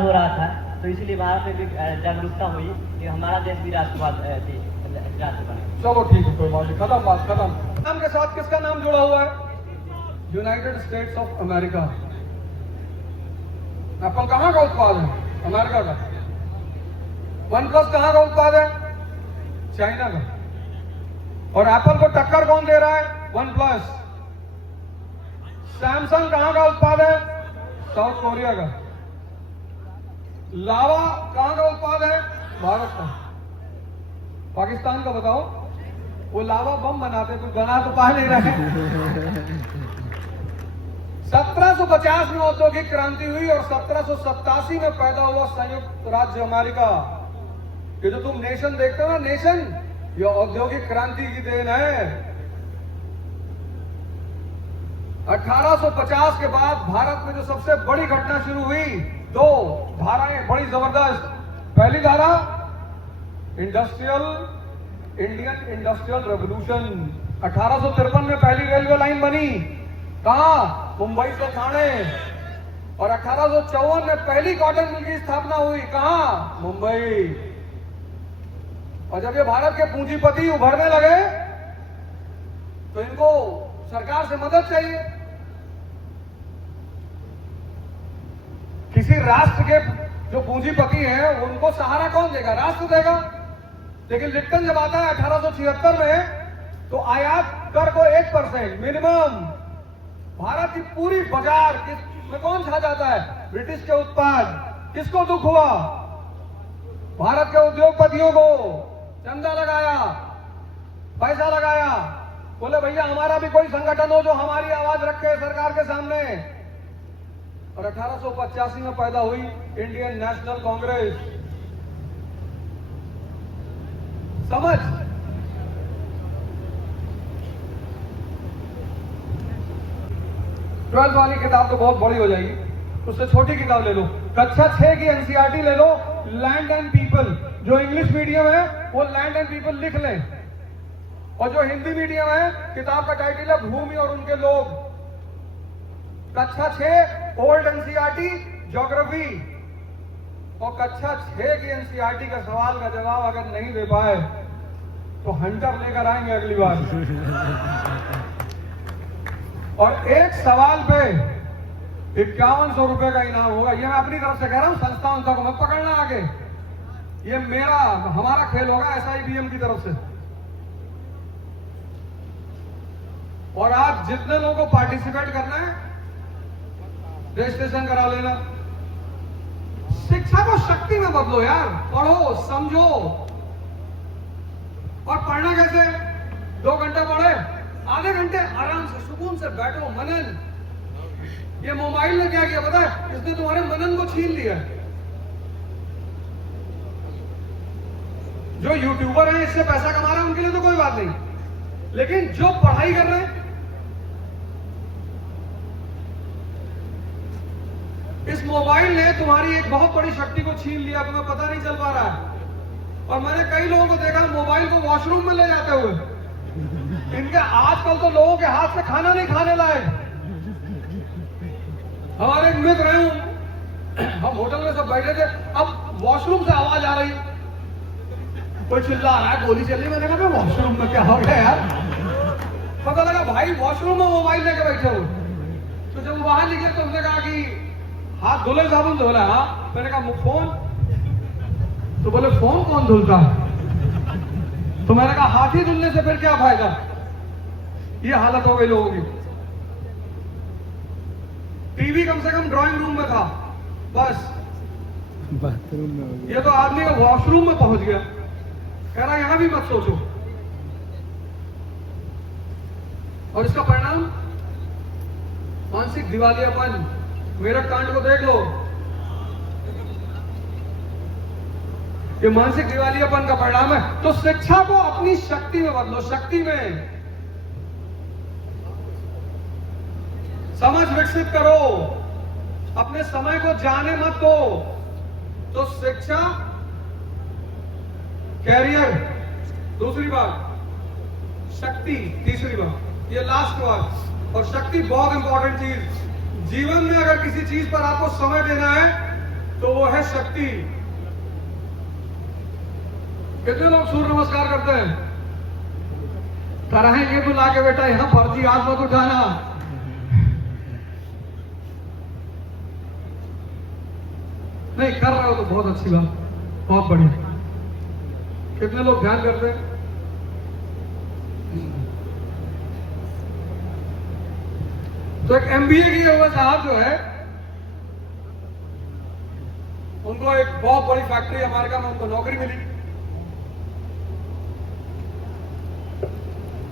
हो रहा था, तो इसलिए वहाँ पे भी जागरूकता हुई कि हमारा देश भी राष्ट्रवाद राष्ट्र बने। चलो ठीक है, कोई बात नहीं, खत्म बात खत्म। नाम के साथ किसका नाम जुड़ा हुआ है? United states of America. Apple कहाँ का उत्पाद है? अमेरिका का। वन प्लस कहाँ का उत्पाद है? चाइना का। और एप्पल को टक्कर कौन दे रहा है? One plus. सैमसंग कहाँ का उत्पाद है? साउथ कोरिया का। लावा कहाँ का उत्पाद है? भारत का। पाकिस्तान का बताओ, वो लावा बम बनाते, कुछ बना तो पा नहीं रहे। 1750 में औद्योगिक क्रांति हुई और 1787 में पैदा हुआ संयुक्त राज्य अमेरिका। ये जो तुम नेशन देखते हो ना, नेशन, ये औद्योगिक क्रांति की देन है। 1850 के बाद भारत में जो सबसे बड़ी घटना शुरू हुई, दो धाराएं बड़ी जबरदस्त। पहली धारा इंडियन इंडस्ट्रियल रेवोल्यूशन। 1853 में पहली रेलवे लाइन बनी, कहां? मुंबई से ठाणे। और 1854 में पहली कॉटन मिल की स्थापना हुई, कहां? मुंबई। और जब ये भारत के पूंजीपति उभरने लगे तो इनको सरकार से मदद चाहिए। किसी राष्ट्र के जो पूंजीपति हैं उनको सहारा कौन देगा? राष्ट्र देगा। लेकिन लिप्टन जब आता है 1876 में, तो आयात कर को 1% मिनिमम। भारत की पूरी बाजार में कौन छा जाता है? ब्रिटिश के उत्पाद। किसको दुख हुआ? भारत के उद्योगपतियों को। चंदा लगाया, पैसा लगाया, बोले भैया हमारा भी कोई संगठन हो जो हमारी आवाज रखे सरकार के सामने। और 1885 में पैदा हुई इंडियन नेशनल कांग्रेस। समझ? ट्वेल्थ वाली किताब तो बहुत बड़ी हो जाएगी, उससे छोटी किताब ले लो। कक्षा 6 की एनसीईआरटी ले लो, लैंड एंड पीपल। जो इंग्लिश मीडियम है वो लैंड एंड पीपल लिख लें, और जो हिंदी मीडियम है किताब का टाइटल है भूमि और उनके लोग। कक्षा 6 ओल्ड एनसीईआरटी ज्योग्राफी। और कक्षा 6 की एनसीईआरटी का सवाल का जवाब अगर नहीं दे पाए तो हंटर लेकर आएंगे अगली बार। और एक सवाल पे 5100 रुपए का इनाम होगा। ये मैं अपनी तरफ से कह रहा हूं, संस्था को मत पकड़ना आगे। ये हमारा खेल होगा SIBM की तरफ से। और आप जितने लोगों को पार्टिसिपेट करना है रजिस्ट्रेशन करा लेना। शिक्षा को शक्ति में बदलो यार, पढ़ो, समझो। और पढ़ना कैसे? 2 घंटे पढ़े, आधे घंटे आराम से सुकून से बैठो, मनन। ये मोबाइल ने क्या किया पता है? इसने तुम्हारे मनन को छीन लिया। जो यूट्यूबर है इससे पैसा कमा रहे हैं उनके लिए तो कोई बात नहीं, लेकिन जो पढ़ाई कर रहे हैं, इस मोबाइल ने तुम्हारी एक बहुत बड़ी शक्ति को छीन लिया, तुम्हें पता नहीं चल पा रहा है। और मैंने कई लोगों को देखा मोबाइल को वॉशरूम में ले जाते हुए। इनके आजकल तो लोगों के हाथ से खाना नहीं खाने लायक। हमारे एक मित्र हैं, हम होटल में सब बैठे थे, अब वॉशरूम से आवाज आ रही, कोई चिल्ला रहा है, गोली चल रही। मैंने कहा वॉशरूम में क्या हो गया यार? पता लगा भाई वॉशरूम में मोबाइल लेके बैठे हुए। तो जब बाहर निकले तो उसने कहा कि हाथ धुले, साबुन धुला? हाँ। मैंने कहा फोन? तो बोले फोन कौन धुलता? तो मैंने कहा हाथ ही धुलने से फिर क्या फायदा? ये हालत हो गई लोगों की। टीवी कम से कम ड्राइंग रूम में था, बस बाथरूम में हो गया। ये तो आदमी का वॉशरूम में पहुंच गया। कह रहा यहां भी मत सोचो। और इसका परिणाम मानसिक दिवालियापन। मेरठ कांड को देख लो, ये मानसिक दिवालियापन का परिणाम है। तो शिक्षा को अपनी शक्ति में बदलो, शक्ति में। समझ विकसित करो, अपने समय को जाने मत दो। तो शिक्षा, कैरियर दूसरी बात, शक्ति तीसरी बात, ये लास्ट बात। और शक्ति बहुत इंपॉर्टेंट चीज। जीवन में अगर किसी चीज पर आपको समय देना है तो वो है शक्ति। कितने लोग सूर्य नमस्कार करते हैं? तरह ये बुला के बेटा यहां फर्जी हाथ मत उठाना। नहीं कर रहे हो तो बहुत अच्छी बात, बहुत बढ़िया। कितने लोग ध्यान करते हैं? तो एक एमबीए किए हुए साहब जो है, उनको एक बहुत बड़ी फैक्ट्री अमेरिका में उनको नौकरी मिली।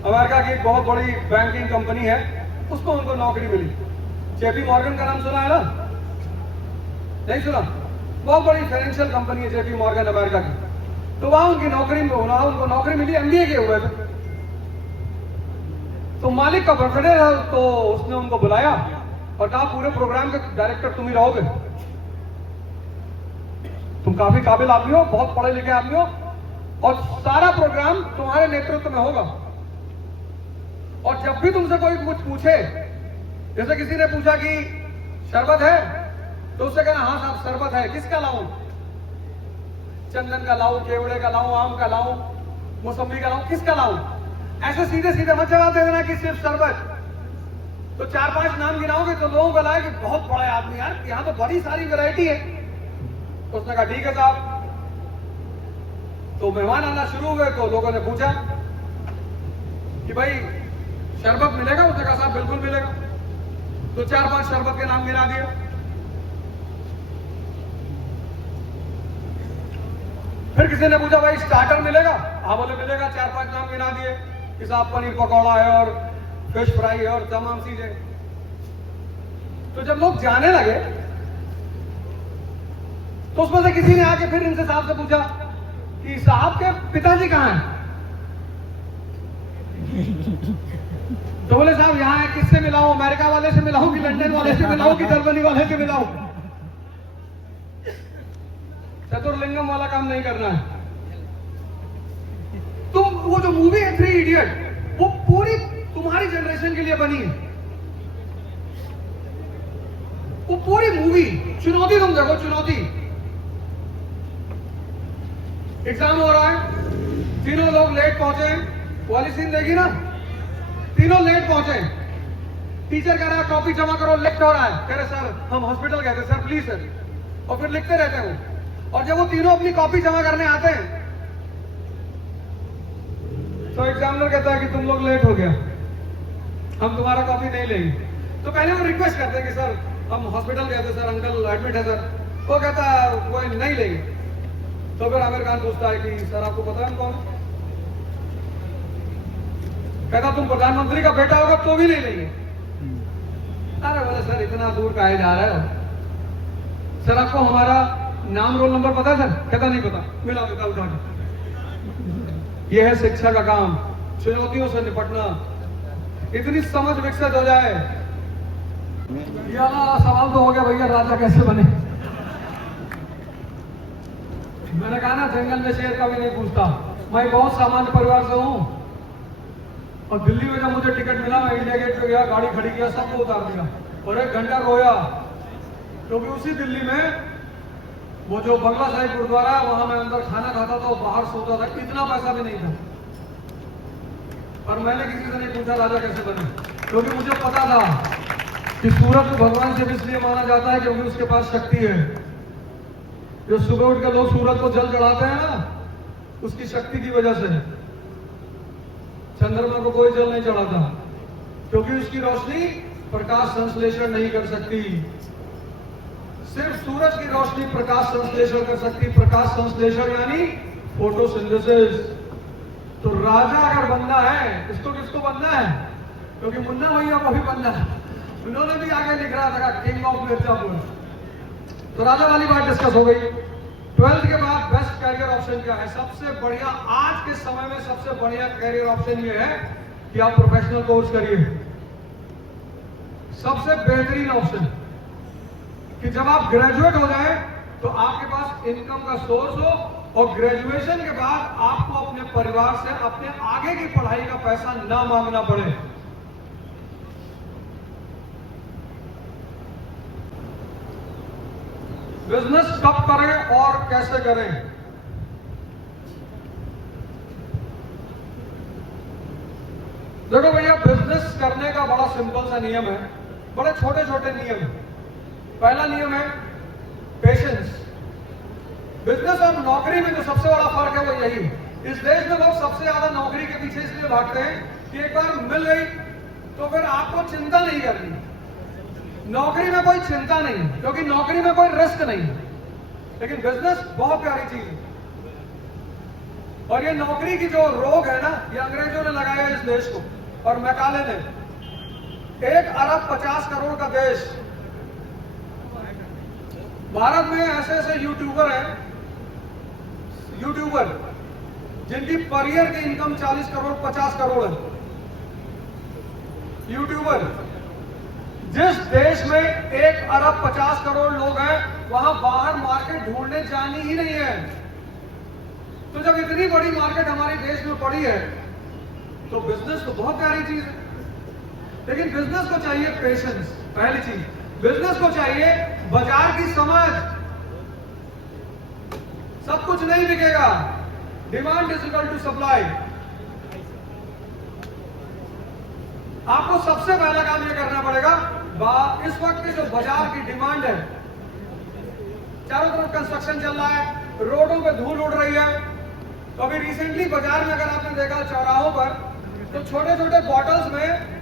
अमेरिका की एक बहुत बड़ी बैंकिंग कंपनी है, उसको उनको नौकरी मिली। जेपी मॉर्गन का नाम सुना है ना? नहीं सुना? बहुत बड़ी फाइनेंशियल कंपनी है जेपी मॉर्गन अमेरिका की। तो वहां उनको नौकरी मिली, एमबीए के हुए थे। तो मालिक का बर्थडे था, तो उसने उनको बुलाया और कहा पूरे प्रोग्राम के डायरेक्टर तुम ही रहोगे। तुम काफी काबिल आदमी हो, बहुत पढ़े लिखे आदमी हो, और सारा प्रोग्राम तुम्हारे नेतृत्व में होगा। और जब भी तुमसे कोई कुछ पूछे, जैसे किसी ने पूछा कि शरबत है, तो उससे कहना हाँ साहब शरबत है, किसका लाऊं? चंदन का लाऊं, केवड़े का लाऊं, आम का लाऊं, मौसम्बी का लाऊं, किसका लाऊं? ऐसे सीधे सीधे मत जवाब दे देना कि सिर्फ शरबत। तो 4-5 नाम गिनाओगे तो लोगों को लगा कि बहुत बड़े आदमी यार, यहाँ तो बड़ी सारी वैरायटी है। तो उसने कहा ठीक है साहब। तो मेहमान आना शुरू हुए तो लोगों ने पूछा कि भाई शरबत मिलेगा? उसने कहा साहब बिल्कुल मिलेगा। तो 4-5 शरबत के नाम गिना दिए। फिर किसी ने पूछा भाई स्टार्टर मिलेगा? हाँ बोले मिलेगा। 4-5 नाम गिना दिए कि साहब पनीर पकौड़ा है और फिश फ्राई है और तमाम चीजें। तो जब लोग जाने लगे तो उसमें से किसी ने आके फिर इनसे साहब से पूछा कि साहब के पिताजी कहां हैं? तो बोले साहब यहां है, किससे मिलाऊं? अमेरिका वाले से मिलाऊं कि लंदन वाले से मिलाऊं कि जर्मनी वाले से मिलाऊं? चतुर्लिंगम वाला काम नहीं करना है। तो वो जो मूवी है 3 इडियट, वो पूरी तुम्हारी जनरेशन के लिए बनी है। वो पूरी मूवी चुनौती, तुम देखो चुनौती। एग्जाम हो रहा है, तीनों लोग लेट पहुंचे, वाली सीन देखी ना? तीनों लेट पहुंचे। टीचर कह रहा है कॉपी जमा करो, लेट हो रहा है। कह रहे सर हम हॉस्पिटल गए थे। Sir please sir. और फिर लिखते रहते हैं। और जब वो तीनों अपनी कॉपी जमा करने आते हैं तो एग्जामिनर कहता है कि तुम लोग लेट हो गया, हम तुम्हारा कॉपी नहीं लेंगे। तो पहले वो रिक्वेस्ट करते हैं कि सर हम हॉस्पिटल गए थे सर, अंकल एडमिट है सर। वो कहता है वो नहीं लेंगे। तो फिर आमिर खान पूछता है कि सर आपको पता है हम कौन? कहता तुम प्रधानमंत्री का बेटा होगा तो भी नहीं लेंगे। अरे बोले सर इतना दूर काहे जा रहे हो? सर आपको हमारा नाम रोल नंबर पता है सर? कहता नहीं पता। मिला देता उठा के। यह है शिक्षा का काम, चुनौतियों से निपटना। इतनी समझ विकसित हो जाए। ये वाला सवाल तो हो गया भैया राजा कैसे बने। मैंने कहा ना जंगल में शेर का भी नहीं पूछता। मैं बहुत सामान्य परिवार से हूं और दिल्ली में जब मुझे टिकट मिला मैं इंडिया गेट पे गया, गाड़ी खड़ी किया, सबको उतार दिया और 1 घंटा रोया। क्योंकि उसी दिल्ली में वो जो बंगला साहिब गुरुद्वारा है वहां मैं अंदर खाना खाता था और बाहर सोता था। इतना पैसा भी नहीं था। और मैंने किसी से नहीं पूछा राजा कैसे बने, क्योंकि मुझे पता था कि सूरज को भगवान से इसलिए माना जाता है क्योंकि उसके पास शक्ति है। जो सुबह उठ के लोग सूरज को जल चढ़ाते हैं ना, उसकी शक्ति की वजह से। चंद्रमा को कोई जल नहीं चढ़ाता क्योंकि उसकी रोशनी प्रकाश संश्लेषण नहीं कर सकती। सिर्फ सूरज की रोशनी प्रकाश संश्लेषण कर सकती। प्रकाश संश्लेषण यानी फोटोसिंथेसिस। तो राजा अगर बनना है, इसको किसको बनना है? क्योंकि मुन्ना भैया को भी बनना है। उन्होंने भी आगे लिख रहा था किंग ऑफ मिर्जापुर। तो राजा वाली बात डिस्कस हो गई। 12th के बाद बेस्ट कैरियर ऑप्शन क्या है? सबसे बढ़िया आज के समय में सबसे बढ़िया कैरियर ऑप्शन ये है कि आप प्रोफेशनल कोर्स करिए। सबसे बेहतरीन ऑप्शन कि जब आप ग्रेजुएट हो जाए तो आपके पास इनकम का सोर्स हो और ग्रेजुएशन के बाद आपको अपने परिवार से अपने आगे की पढ़ाई का पैसा ना मांगना पड़े। बिजनेस कब करें और कैसे करें? देखो भैया, बिजनेस करने का बड़ा सिंपल सा नियम है, बड़े छोटे छोटे नियम। पहला नियम है पेशेंस। बिजनेस और नौकरी में जो सबसे बड़ा फर्क है वो यही। इस देश में लोग सबसे ज्यादा नौकरी के पीछे इसलिए भागते हैं कि एक बार मिल गई तो फिर आपको चिंता नहीं करनी। नौकरी में कोई चिंता नहीं, क्योंकि नौकरी में कोई रिस्क नहीं। लेकिन बिजनेस बहुत प्यारी चीज है। और ये नौकरी की जो रोग है ना, ये अंग्रेजों ने लगाया इस देश को और मैकाले ने। 1 अरब 50 करोड़ का देश, भारत में ऐसे ऐसे यूट्यूबर हैं, यूट्यूबर जिनकी पर ईयर की इनकम 40 करोड़ 50 करोड़ है। यूट्यूबर, जिस देश में 1 अरब 50 करोड़ लोग हैं, वहां बाहर मार्केट ढूंढने जानी ही नहीं है। तो जब इतनी बड़ी मार्केट हमारे देश में पड़ी है तो बिजनेस तो बहुत प्यारी चीज है। लेकिन बिजनेस को चाहिए पेशेंस, पहली चीज। बिजनेस को चाहिए बाजार की समझ। सब कुछ नहीं बिकेगा। Demand is equal to supply. आपको सबसे पहला काम यह करना पड़ेगा, इस वक्त की जो बाजार की डिमांड है, चारों तरफ कंस्ट्रक्शन चल रहा है, रोडों पे धूल उड़ रही है। तो अभी रिसेंटली बाजार में अगर आपने देखा चौराहों पर, तो छोटे छोटे बॉटल्स में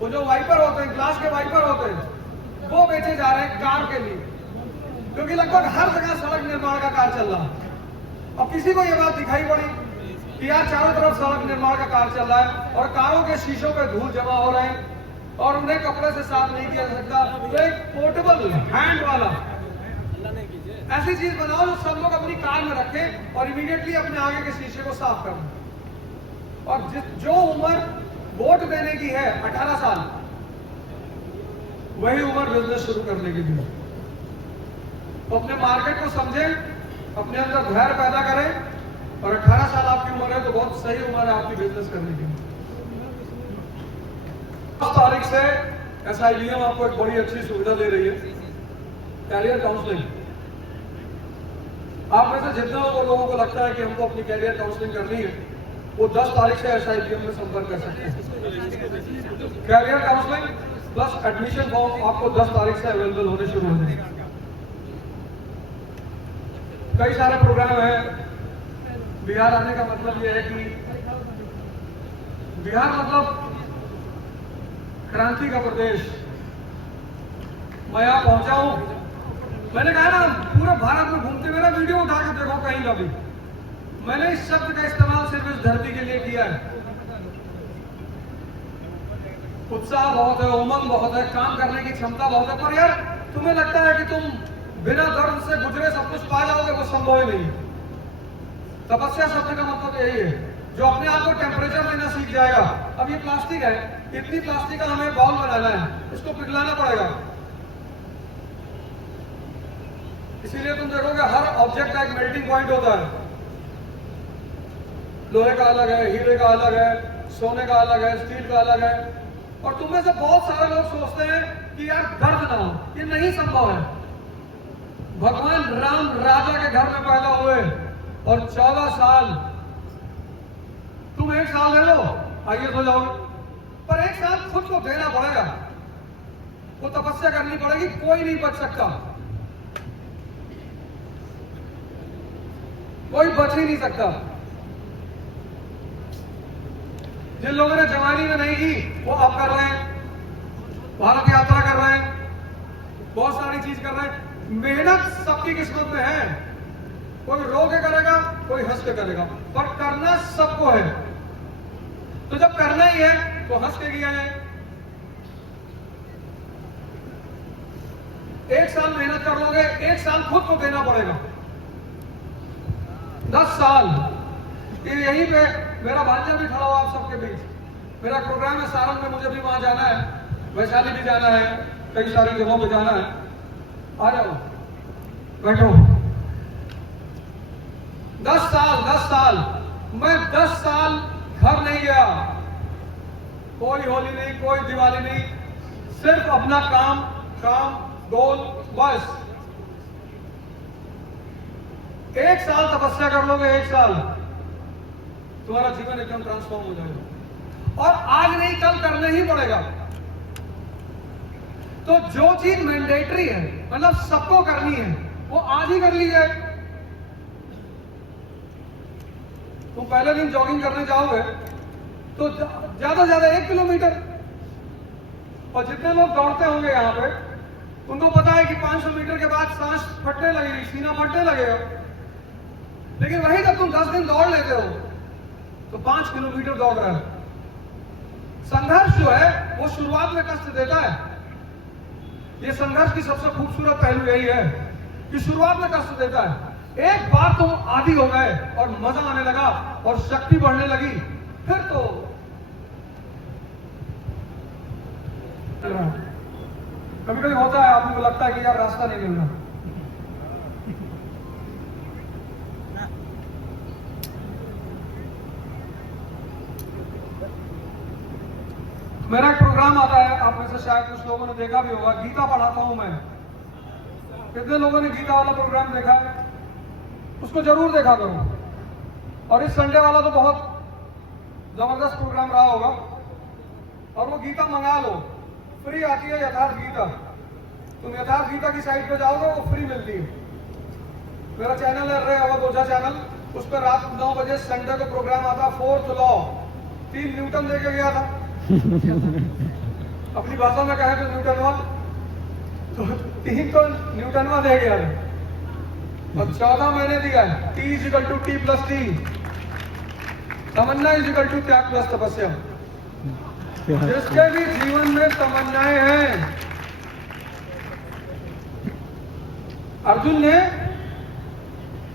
वो जो वाइपर होते हैं, ग्लास के वाइपर होते हैं, वो बेचे जा रहे हैं कार के लिए, क्योंकि लगभग हर जगह सड़क निर्माण का कार्य चल रहा है। अब किसी को यह बात दिखाई पड़ी कि यार चारों तरफ सड़क निर्माण का कार्य चल रहा है और कारों के शीशों पे धूल जमा हो रहे हैं और उन्हें कपड़े से साफ नहीं किया जा सकता, तो एक पोर्टेबल हैंड वाला ऐसी चीज बनाओ जो सब लोग अपनी कार में रखें और इमीडिएटली अपने आगे के शीशे को साफ कर दें। और जो उम्र वोट देने की है 18 साल, वही उम्र बिजनेस शुरू करने की भी है। तो अपने मार्केट को समझें, अपने अंदर धैर्य पैदा करें, और 18 साल आपकी उम्र है तो बहुत सही उम्र है आपकी बिजनेस करने की। 10 तारीख से SIBM आपको एक बड़ी अच्छी सुविधा दे रही है, कैरियर काउंसलिंग। आप में से जितने लोगों को लगता है कि हमको अपनी कैरियर काउंसलिंग करनी है, वो 10 तारीख से SIBM में संपर्क कर सकते हैं। Career counselling plus admission form आपको 10 तारीख से अवेलेबल होने शुरू हो जाएंगे। कई सारे प्रोग्राम हैं। बिहार आने का मतलब यह है कि बिहार मतलब क्रांति का प्रदेश। मैं यहां पहुंचा हूं, मैंने कहा ना पूरे भारत में घूमते, मेरा वीडियो उठा के देखो कहीं का भी। मैंने इस शब्द का इस्तेमाल सिर्फ इस धरती के लिए किया है। उत्साह बहुत है, उमंग बहुत है, काम करने की क्षमता बहुत है, पर यार तुम्हें लगता है कि तुम बिना दर्द से गुजरे सब कुछ पा जाओगे, वो संभव ही नहीं। तपस्या शब्द का मतलब यही है, जो अपने आप को टेम्परेचर लेना सीख जाएगा। अब ये प्लास्टिक है, इतनी प्लास्टिक का हमें बॉल बनाना है, इसको पिघलाना पड़ेगा। इसीलिए तुम देखोगे हर ऑब्जेक्ट का एक मेल्टिंग पॉइंट होता है। लोहे का अलग है, हीरे का अलग है, सोने का अलग है, स्टील का अलग है। और तुम में से बहुत सारे लोग सोचते हैं कि यार दर्द ना हो, ये नहीं संभव है। भगवान राम राजा के घर में पैदा हुए और 14 साल, तुम 1 साल ले लो, आइए हो जाओगे, पर 1 साल खुद को देना पड़ेगा, वो तपस्या करनी पड़ेगी, कोई नहीं बच सकता, कोई बच ही नहीं सकता। जिन लोगों ने जवानी में नहीं की वो अब कर रहे हैं, भारत यात्रा कर रहे हैं, बहुत सारी चीज कर रहे हैं। मेहनत सबकी किस्मत में है, कोई रो के करेगा, कोई हंस के करेगा, पर करना सबको है। तो जब करना ही है तो हंस के किया जाए। 1 साल मेहनत कर लोगे, 1 साल खुद को देना पड़ेगा। 10 साल यहीं पे मेरा भांजा भी खड़ा हुआ आप सबके बीच। मेरा प्रोग्राम है सारंग में, मुझे भी वहां जाना है। वैशाली भी जाना है, कई सारी जगहों पे जाना है। आ जाओ, बैठो। 10 साल मैं 10 साल घर नहीं गया, कोई होली नहीं, कोई दिवाली नहीं, सिर्फ अपना काम गोल, बस। 1 साल तपस्या कर लोगे, 1 साल, तुम्हारा जीवन एकदम ट्रांसफॉर्म हो जाएगा। और आज नहीं कल करना ही पड़ेगा। तो जो चीज मैंडेटरी है, मतलब सबको करनी है, वो आज ही कर लीजिए। तुम पहले दिन जॉगिंग करने जाओगे तो ज्यादा से ज्यादा 1 किलोमीटर, और जितने लोग दौड़ते होंगे यहाँ पे, उनको पता है कि 500 मीटर के बाद सांस फटने लगेगी, सीना फटने लगेगा। लेकिन वही जब तुम 10 दिन दौड़ लेते हो तो 5 किलोमीटर दौड़ रहे हो। संघर्ष जो है वो शुरुआत में कष्ट देता है। ये संघर्ष की सबसे खूबसूरत पहलू यही है कि शुरुआत में कष्ट देता है। एक बार तुम आदी हो गए और मजा आने लगा और शक्ति बढ़ने लगी, फिर तो कभी कभी होता है, आदमी को लगता है कि यार रास्ता नहीं मिल रहा। मेरा एक प्रोग्राम आता है, आप में से शायद कुछ लोगों ने देखा भी होगा, गीता पढ़ाता हूं मैं। कितने लोगों ने गीता वाला प्रोग्राम देखा है? उसको जरूर देखा करो। और इस संडे वाला तो बहुत जबरदस्त प्रोग्राम रहा होगा। और वो गीता मंगा लो, फ्री आती है यथार्थ गीता। तुम यथार्थ गीता की साइट पे जाओगे, वो फ्री मिलती है। मेरा चैनल है रे अवध ओझा चैनल, उस पर रात 9 बजे संडे को प्रोग्राम आता। 4th लॉ 3 न्यूटन देके गया था। अपनी भाषा में कहे तो न्यूटनवा, तो 3 तो न्यूटनवा दे गया था। और 14 महीने दिया है। T = T + T, तमन्ना = त्याग प्लस तपस्या। जिसके भी जीवन में तमन्नाएं हैं, अर्जुन ने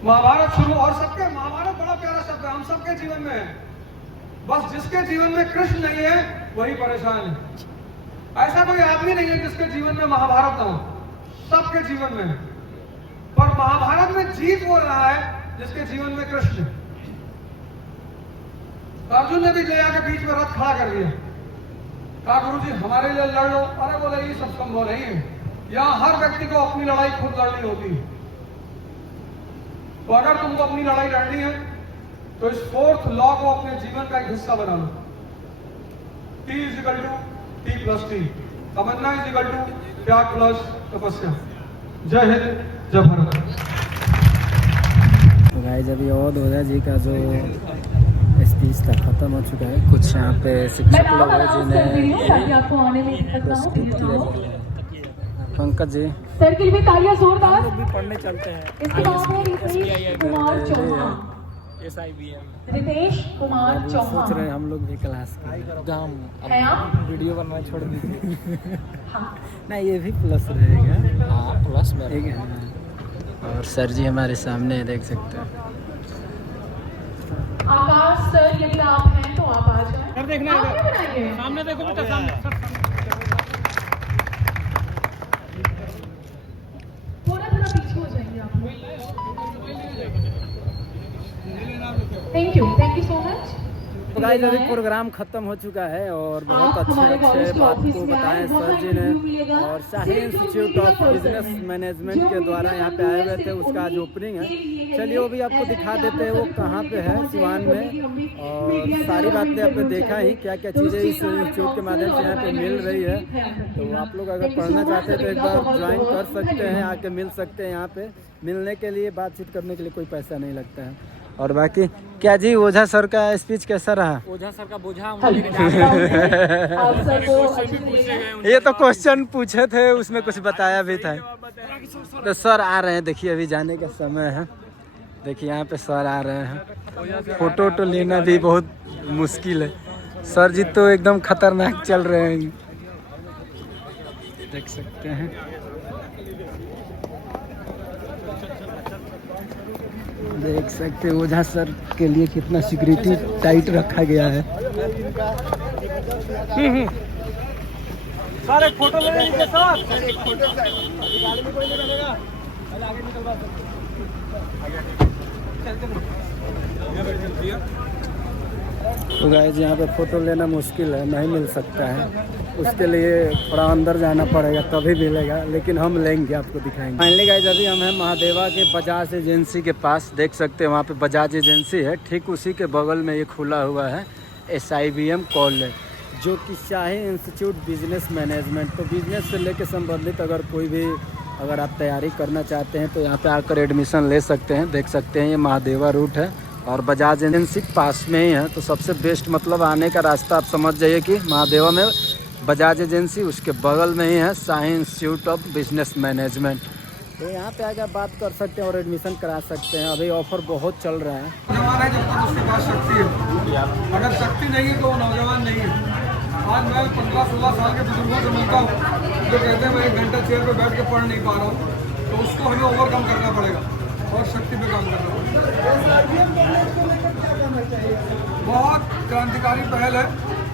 महाभारत शुरू, और सबके महाभारत बड़ा प्यारा शब्द है, हम सबके जीवन में है। बस जिसके जीवन में कृष्ण नहीं है वही परेशान है। ऐसा कोई आदमी नहीं है जिसके जीवन में महाभारत ना हो, सबके जीवन में है। पर महाभारत में जीत वो रहा है जिसके जीवन में कृष्ण। अर्जुन ने भी जया के बीच में रथ खड़ा कर दिया, कहा गुरुजी हमारे लिए लड़ लो। अरे बोले ये सब संभव नहीं है, यहां हर व्यक्ति को अपनी लड़ाई खुद लड़नी होती है। तो अगर तुमको अपनी लड़ाई लड़नी है तो इस 4th लॉ को अपने जीवन का एक हिस्सा बना लो। T = T + T, तमन्ना = त्याग प्लस तपस्या। जय हिंद, जय भारत। तो गाइस अभी अवध ओझा जी का जो स्पीच था खत्म हो चुका है। कुछ यहाँ पे शिक्षक लोग हैं जिन्हें पंकज जी सर के लिए तालियां जोरदार। भी पढ़ने चलते हैं। इसके बाद है रितेश कुमार चौहान। रितेश कुमार सोच चौहान रहे हैं हम लोग भी क्लास गाँव है आप? वीडियो बनना छोड़ दीजिए। हाँ। नहीं ये भी प्लस रहेगा। हाँ प्लस में ठीक है। और सर जी हमारे सामने है, देख सकते हैं। आकाश सर यदि आप हैं तो आप आ जाएं। आप भी बनाइए। सामने देखो बेटा, सामने। थोड़ा पीछे हो जाएंगे आप लोग। Thank you so much. तो गाइस अभी प्रोग्राम खत्म हो चुका है और बहुत अच्छे बात को बताएं सर जी ने। और शाही इंस्टीट्यूट ऑफ बिजनेस मैनेजमेंट के द्वारा यहाँ पे आए हुए थे, उसका आज ओपनिंग है। चलिए वो भी आपको दिखा देते हैं वो कहाँ पे है, सिवान में। और सारी बातें आपने देखा ही, क्या क्या चीज़ें इस इंस्टीट्यूट के माध्यम से यहाँ पे मिल रही है। तो आप लोग अगर पढ़ना चाहते हैं तो एक बार ज्वाइन कर सकते हैं, आके मिल सकते हैं। यहाँ पे मिलने के लिए, बातचीत करने के लिए कोई पैसा नहीं लगता है। और बाकी क्या जी, ओझा सर का स्पीच कैसा रहा? ओझा सर का बोझा ये तो क्वेश्चन पूछे थे, उसमें कुछ बताया भी था। तो सर आ रहे हैं, देखिए अभी जाने का समय है। देखिए यहाँ पे सर आ रहे हैं। फोटो तो लेना भी बहुत मुश्किल है। सर जी तो एकदम खतरनाक चल रहे हैं, देख सकते हैं। देख सकते हैं ओझा सर के लिए कितना सिक्योरिटी टाइट रखा गया है। सर एक फोटो ले लीजिए सर, एक फोटो सर, गाड़ी में कोई नहीं बनेगा, पहले आगे निकलवा सकते तो गाइस यहाँ पे फ़ोटो लेना मुश्किल है, नहीं मिल सकता है, उसके लिए थोड़ा अंदर जाना पड़ेगा तभी मिलेगा, लेकिन हम लेंगे, आपको दिखाएंगे। फाइनली गाइस अभी हम हैं महादेवा के बजाज एजेंसी के पास, देख सकते हैं वहाँ पे बजाज एजेंसी है, ठीक उसी के बगल में ये खुला हुआ है SIBM कॉलेज, जो कि शाही इंस्टीट्यूट बिजनेस मैनेजमेंट। तो बिजनेस से लेकर संबंधित अगर आप तैयारी करना चाहते हैं तो यहाँ पे आकर एडमिशन ले सकते हैं। देख सकते हैं ये महादेवा रूट है और बजाज एजेंसी पास में ही है, तो सबसे बेस्ट मतलब आने का रास्ता आप समझ जाइए कि महादेवा में बजाज एजेंसी, उसके बगल में ही है शाही इंस्टीट्यूट ऑफ बिजनेस मैनेजमेंट। तो यहाँ पे आकर बात कर सकते हैं और एडमिशन करा सकते हैं, अभी ऑफर बहुत चल रहा है। नौजवान है जब तक उसके पास शक्ति है, अगर शक्ति नहीं है तो वो नौजवान नहीं है। आज मैं 15-16 साल के बुजुर्गों से मिलता हूँ जो कहते हैं मैं 1 घंटा चेयर पे बैठ के पढ़ नहीं पा रहा हूँ, तो उसको हमें ओवरकम करना पड़ेगा और शक्ति पे काम करना पड़ेगा। बहुत क्रांतिकारी पहल है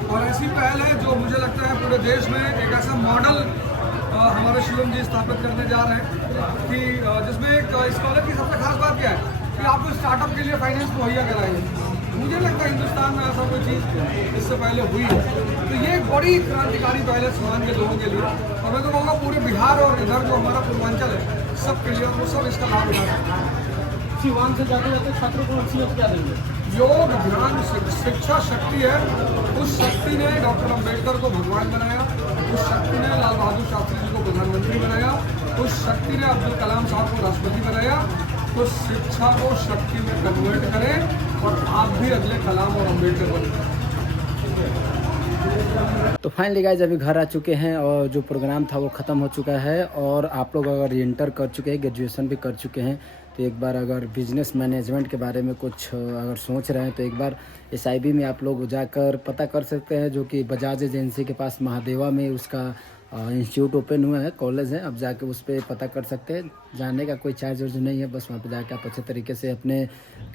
और ऐसी पहल है जो मुझे लगता है पूरे देश में एक ऐसा मॉडल हमारे शिवम जी स्थापित करने जा रहे हैं कि जिसमें एक इस कॉलेज की सबसे खास बात क्या है कि आपको स्टार्टअप के लिए फाइनेंस मुहैया कराएंगे। मुझे लगता है हिंदुस्तान में ऐसा कोई चीज़ इससे पहले हुई है, तो ये एक बड़ी क्रांतिकारी पहल है सीवान के लोगों के लिए, और मैं तो कहूँगा पूरे बिहार और इधर जो हमारा पूर्वांचल है सबके लिए, वो सब इसका लाभ उठा सकते हैं। सीवान से जाते जाते छात्रों को नसीहत क्या देंगे? योग, ध्यान, शिक्षा शक्ति है। उस शक्ति ने डॉक्टर अम्बेडकर को भगवान बनाया, उस शक्ति ने लाल बहादुर शास्त्री जी को प्रधानमंत्री बनाया, उस शक्ति ने अब्दुल कलाम साहब को राष्ट्रपति बनाया। तो शिक्षा को शक्ति में कन्वर्ट करें और आप भी अगले कलाम और अम्बेडकर बने। तो फाइनली गाइस अभी घर आ चुके हैं और जो प्रोग्राम था वो ख़त्म हो चुका है, और आप लोग अगर इंटर कर चुके हैं, ग्रेजुएशन भी कर चुके हैं, तो एक बार अगर बिजनेस मैनेजमेंट के बारे में कुछ अगर सोच रहे हैं तो एक बार SIB में आप लोग जाकर पता कर सकते हैं, जो कि बजाज एजेंसी के पास महादेवा में उसका इंस्टीट्यूट ओपन हुआ है, कॉलेज है। अब जाके उस पर पता कर सकते हैं, जाने का कोई चार्ज वर्ज नहीं है, बस वहाँ पे जाके आप अच्छे तरीके से अपने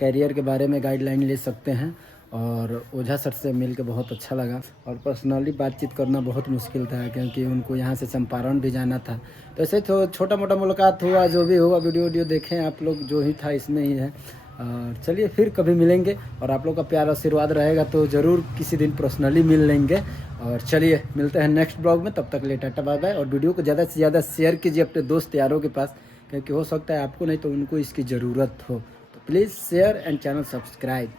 करियर के बारे में गाइडलाइन ले सकते हैं। और ओझा सर से मिल के बहुत अच्छा लगा, और पर्सनली बातचीत करना बहुत मुश्किल था क्योंकि उनको यहाँ से चंपारण भी जाना था। तो ऐसे छोटा मोटा मुलाकात हुआ, जो भी हुआ वीडियो देखें आप लोग, जो ही था इसमें ही है। और चलिए फिर कभी मिलेंगे, और आप लोग का प्यार आशीर्वाद रहेगा तो ज़रूर किसी दिन पर्सनली मिल लेंगे। और चलिए मिलते हैं नेक्स्ट ब्लॉग में, तब तक ले टाटा बाय बाय। और वीडियो को ज़्यादा से ज़्यादा शेयर कीजिए अपने दोस्त यारों के पास, क्योंकि हो सकता है आपको नहीं तो उनको इसकी ज़रूरत हो। तो please share and channel subscribe.